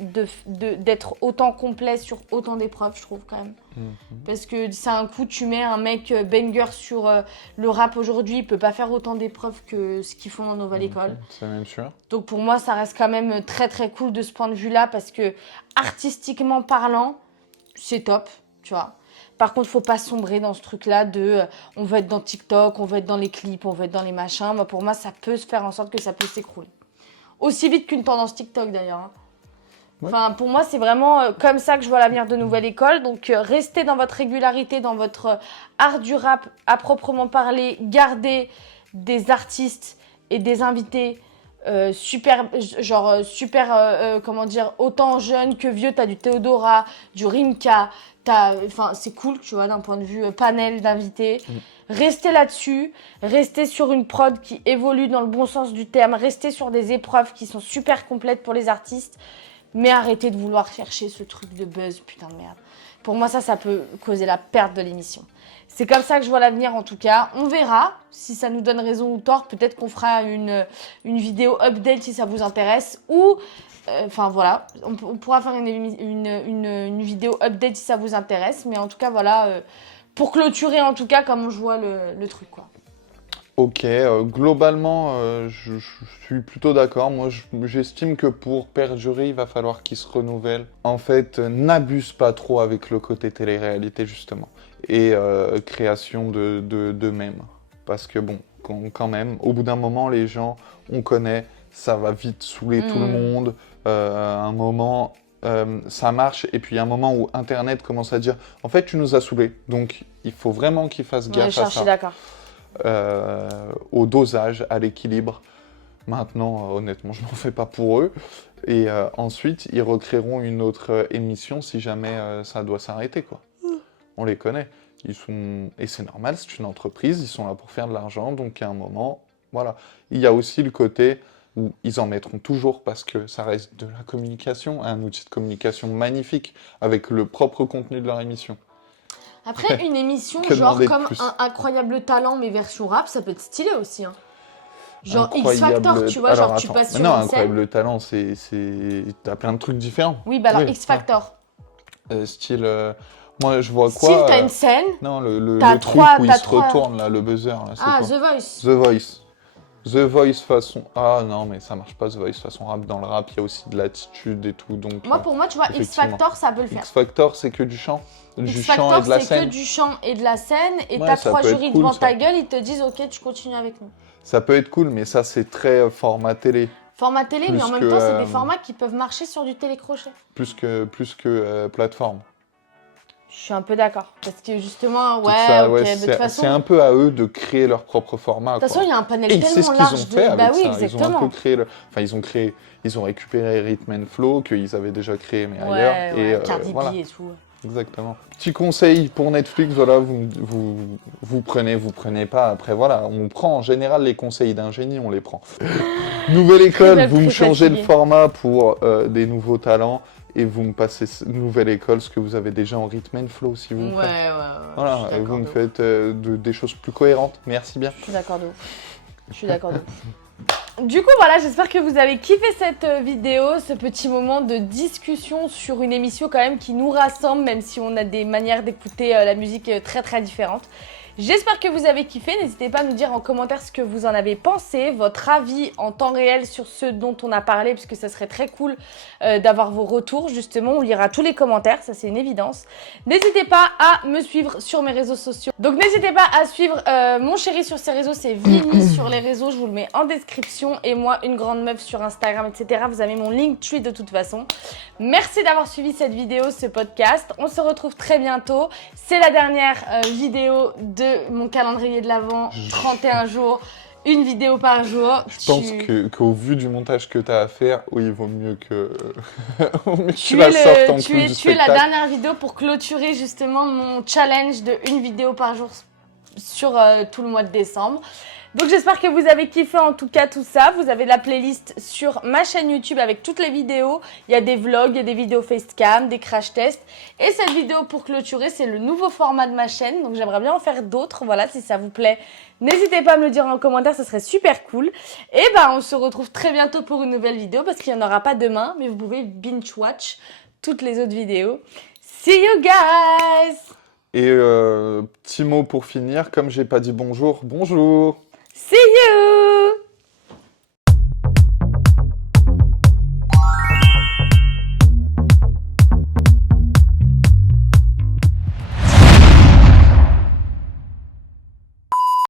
d'être autant complets sur autant d'épreuves, je trouve quand même. Parce que c'est un coup, tu mets un mec banger sur le rap aujourd'hui, il peut pas faire autant d'épreuves que ce qu'ils font en Nouvelle École. C'est même sûr. Donc pour moi, ça reste quand même très très cool de ce point de vue-là, parce que artistiquement parlant, c'est top, tu vois. Par contre, faut pas sombrer dans ce truc-là de on veut être dans TikTok, on veut être dans les clips, on veut être dans les machins. Moi, pour moi, ça peut se faire en sorte que ça peut s'écrouler. Aussi vite qu'une tendance TikTok d'ailleurs. Hein. Ouais. Enfin, pour moi, c'est vraiment comme ça que je vois l'avenir de Nouvelle École. Donc, restez dans votre régularité, dans votre art du rap à proprement parler. Gardez des artistes et des invités comment dire, autant jeunes que vieux. T'as du Théodora, du Rimka. Enfin, c'est cool, tu vois, d'un point de vue panel d'invités. Restez là-dessus, restez sur une prod qui évolue dans le bon sens du terme, restez sur des épreuves qui sont super complètes pour les artistes, mais arrêtez de vouloir chercher ce truc de buzz, putain de merde. Pour moi, ça peut causer la perte de l'émission. C'est comme ça que je vois l'avenir en tout cas. On verra si ça nous donne raison ou tort. Peut-être qu'on fera une vidéo update si ça vous intéresse. Ou, enfin voilà, on pourra faire une vidéo update si ça vous intéresse. Mais en tout cas, voilà, pour clôturer en tout cas, comme je vois le truc, quoi. Ok, globalement, je suis plutôt d'accord. Moi, j'estime que pour perdurer, il va falloir qu'ils se renouvellent. En fait, n'abuse pas trop avec le côté télé-réalité, justement. Et création de mèmes. Parce que bon, quand même, au bout d'un moment, les gens, on connaît, ça va vite saouler tout le monde. Un moment, ça marche. Et puis, il y a un moment où Internet commence à dire « En fait, tu nous as saoulés. » Donc, il faut vraiment qu'ils fassent gaffe à ça. Je suis d'accord. Au dosage, à l'équilibre. Maintenant, honnêtement, je m'en fais pas pour eux. Et ensuite, ils recréeront une autre émission si jamais ça doit s'arrêter, quoi. on les connaît. Et c'est normal, c'est une entreprise, ils sont là pour faire de l'argent, donc à un moment, voilà. Il y a aussi le côté où ils en mettront toujours parce que ça reste de la communication, un outil de communication magnifique avec le propre contenu de leur émission. Après, une émission Que genre demander de comme plus? un Incroyable Talent mais version rap, ça peut être stylé aussi. Hein. Genre X Incroyable- Factor, tu vois, Alors, genre tu attends. passes Mais sur non, une Incroyable scène. Talent, t'as plein de trucs différents. Oui, bah alors Oui, X Factor. Style, moi je vois Style, quoi t'as une scène. Non, le t'as truc trois- où il t'as se trois- retourne, là, le buzzer, là, c'est Ah, quoi? The Voice. The Voice. The Voice façon... Ah non, mais ça marche pas, The Voice façon rap. Dans le rap, il y a aussi de l'attitude et tout, donc... Moi, pour moi, tu vois, X effectivement. Factor, ça peut le faire. X Factor, c'est que du chant. Du X chant et Factor, de la c'est que scène. du chant et de la scène. Et Ouais, t'as ça 3 peut être jurys cool, devant ça. ta gueule, ils te disent, ok, tu continues avec nous. Ça peut être cool, mais ça, c'est très format télé. Format télé, mais en Plus même que, temps, c'est des formats qui peuvent marcher sur du télécrochet. Plus que plateforme. Je suis un peu d'accord. Parce que justement, Tout ouais, ça, ok, ouais, mais de toute façon... c'est un peu à eux de créer leur propre format. De toute façon, il y a un panel Et c'est tellement ce qu'ils large ont fait avec Bah oui, ça. Ils ont un exactement. peu créé Enfin, ils ont récupéré Rhythm and Flow qu'ils avaient déjà créé mais Ouais, ailleurs. ouais, Et Cardi B voilà, et tout. exactement. Petit conseil pour Netflix, voilà, vous prenez pas. Après, voilà, on prend en général les conseils d'un génie, on les prend. Nouvelle école, belle, vous me très changez le fatiguée. format pour des nouveaux talents et vous me passez nouvelle école, ce que vous avez déjà en Rhythm and Flow, s'il vous Ouais, plaît. ouais. Voilà, Je suis vous d'accord me de ouf. faites des choses plus cohérentes. Merci bien. Je suis d'accord de ouf. Je suis d'accord de ouf. Du coup, voilà, j'espère que vous avez kiffé cette vidéo, ce petit moment de discussion sur une émission quand même qui nous rassemble, même si on a des manières d'écouter la musique très très différentes. J'espère que vous avez kiffé, n'hésitez pas à nous dire en commentaire ce que vous en avez pensé, votre avis en temps réel sur ce dont on a parlé, puisque ça serait très cool d'avoir vos retours, justement, on lira tous les commentaires, ça c'est une évidence. N'hésitez pas à me suivre sur mes réseaux sociaux. Donc n'hésitez pas à suivre mon chéri sur ses réseaux, c'est Vini sur les réseaux, je vous le mets en description, et moi, une grande meuf sur Instagram, etc. Vous avez mon Linktree de toute façon. Merci d'avoir suivi cette vidéo, ce podcast, on se retrouve très bientôt. C'est la dernière vidéo de mon calendrier de l'Avent, 31 jours, une vidéo par jour. Je pense qu'au vu du montage que tu as à faire, oui, il vaut mieux que, tu Tu la es, sortes en tu clou es, du tu es la spectacle. dernière vidéo pour clôturer justement mon challenge de une vidéo par jour sur tout le mois de décembre. Donc j'espère que vous avez kiffé en tout cas tout ça. Vous avez la playlist sur ma chaîne YouTube avec toutes les vidéos. Il y a des vlogs, il y a des vidéos facecam, des crash tests. Et cette vidéo pour clôturer, c'est le nouveau format de ma chaîne. Donc j'aimerais bien en faire d'autres. Voilà, si ça vous plaît, n'hésitez pas à me le dire en commentaire, ce serait super cool. Et bah on se retrouve très bientôt pour une nouvelle vidéo parce qu'il n'y en aura pas demain. Mais vous pouvez binge watch toutes les autres vidéos. See you guys! Et petit mot pour finir, comme j'ai pas dit bonjour, bonjour. See you!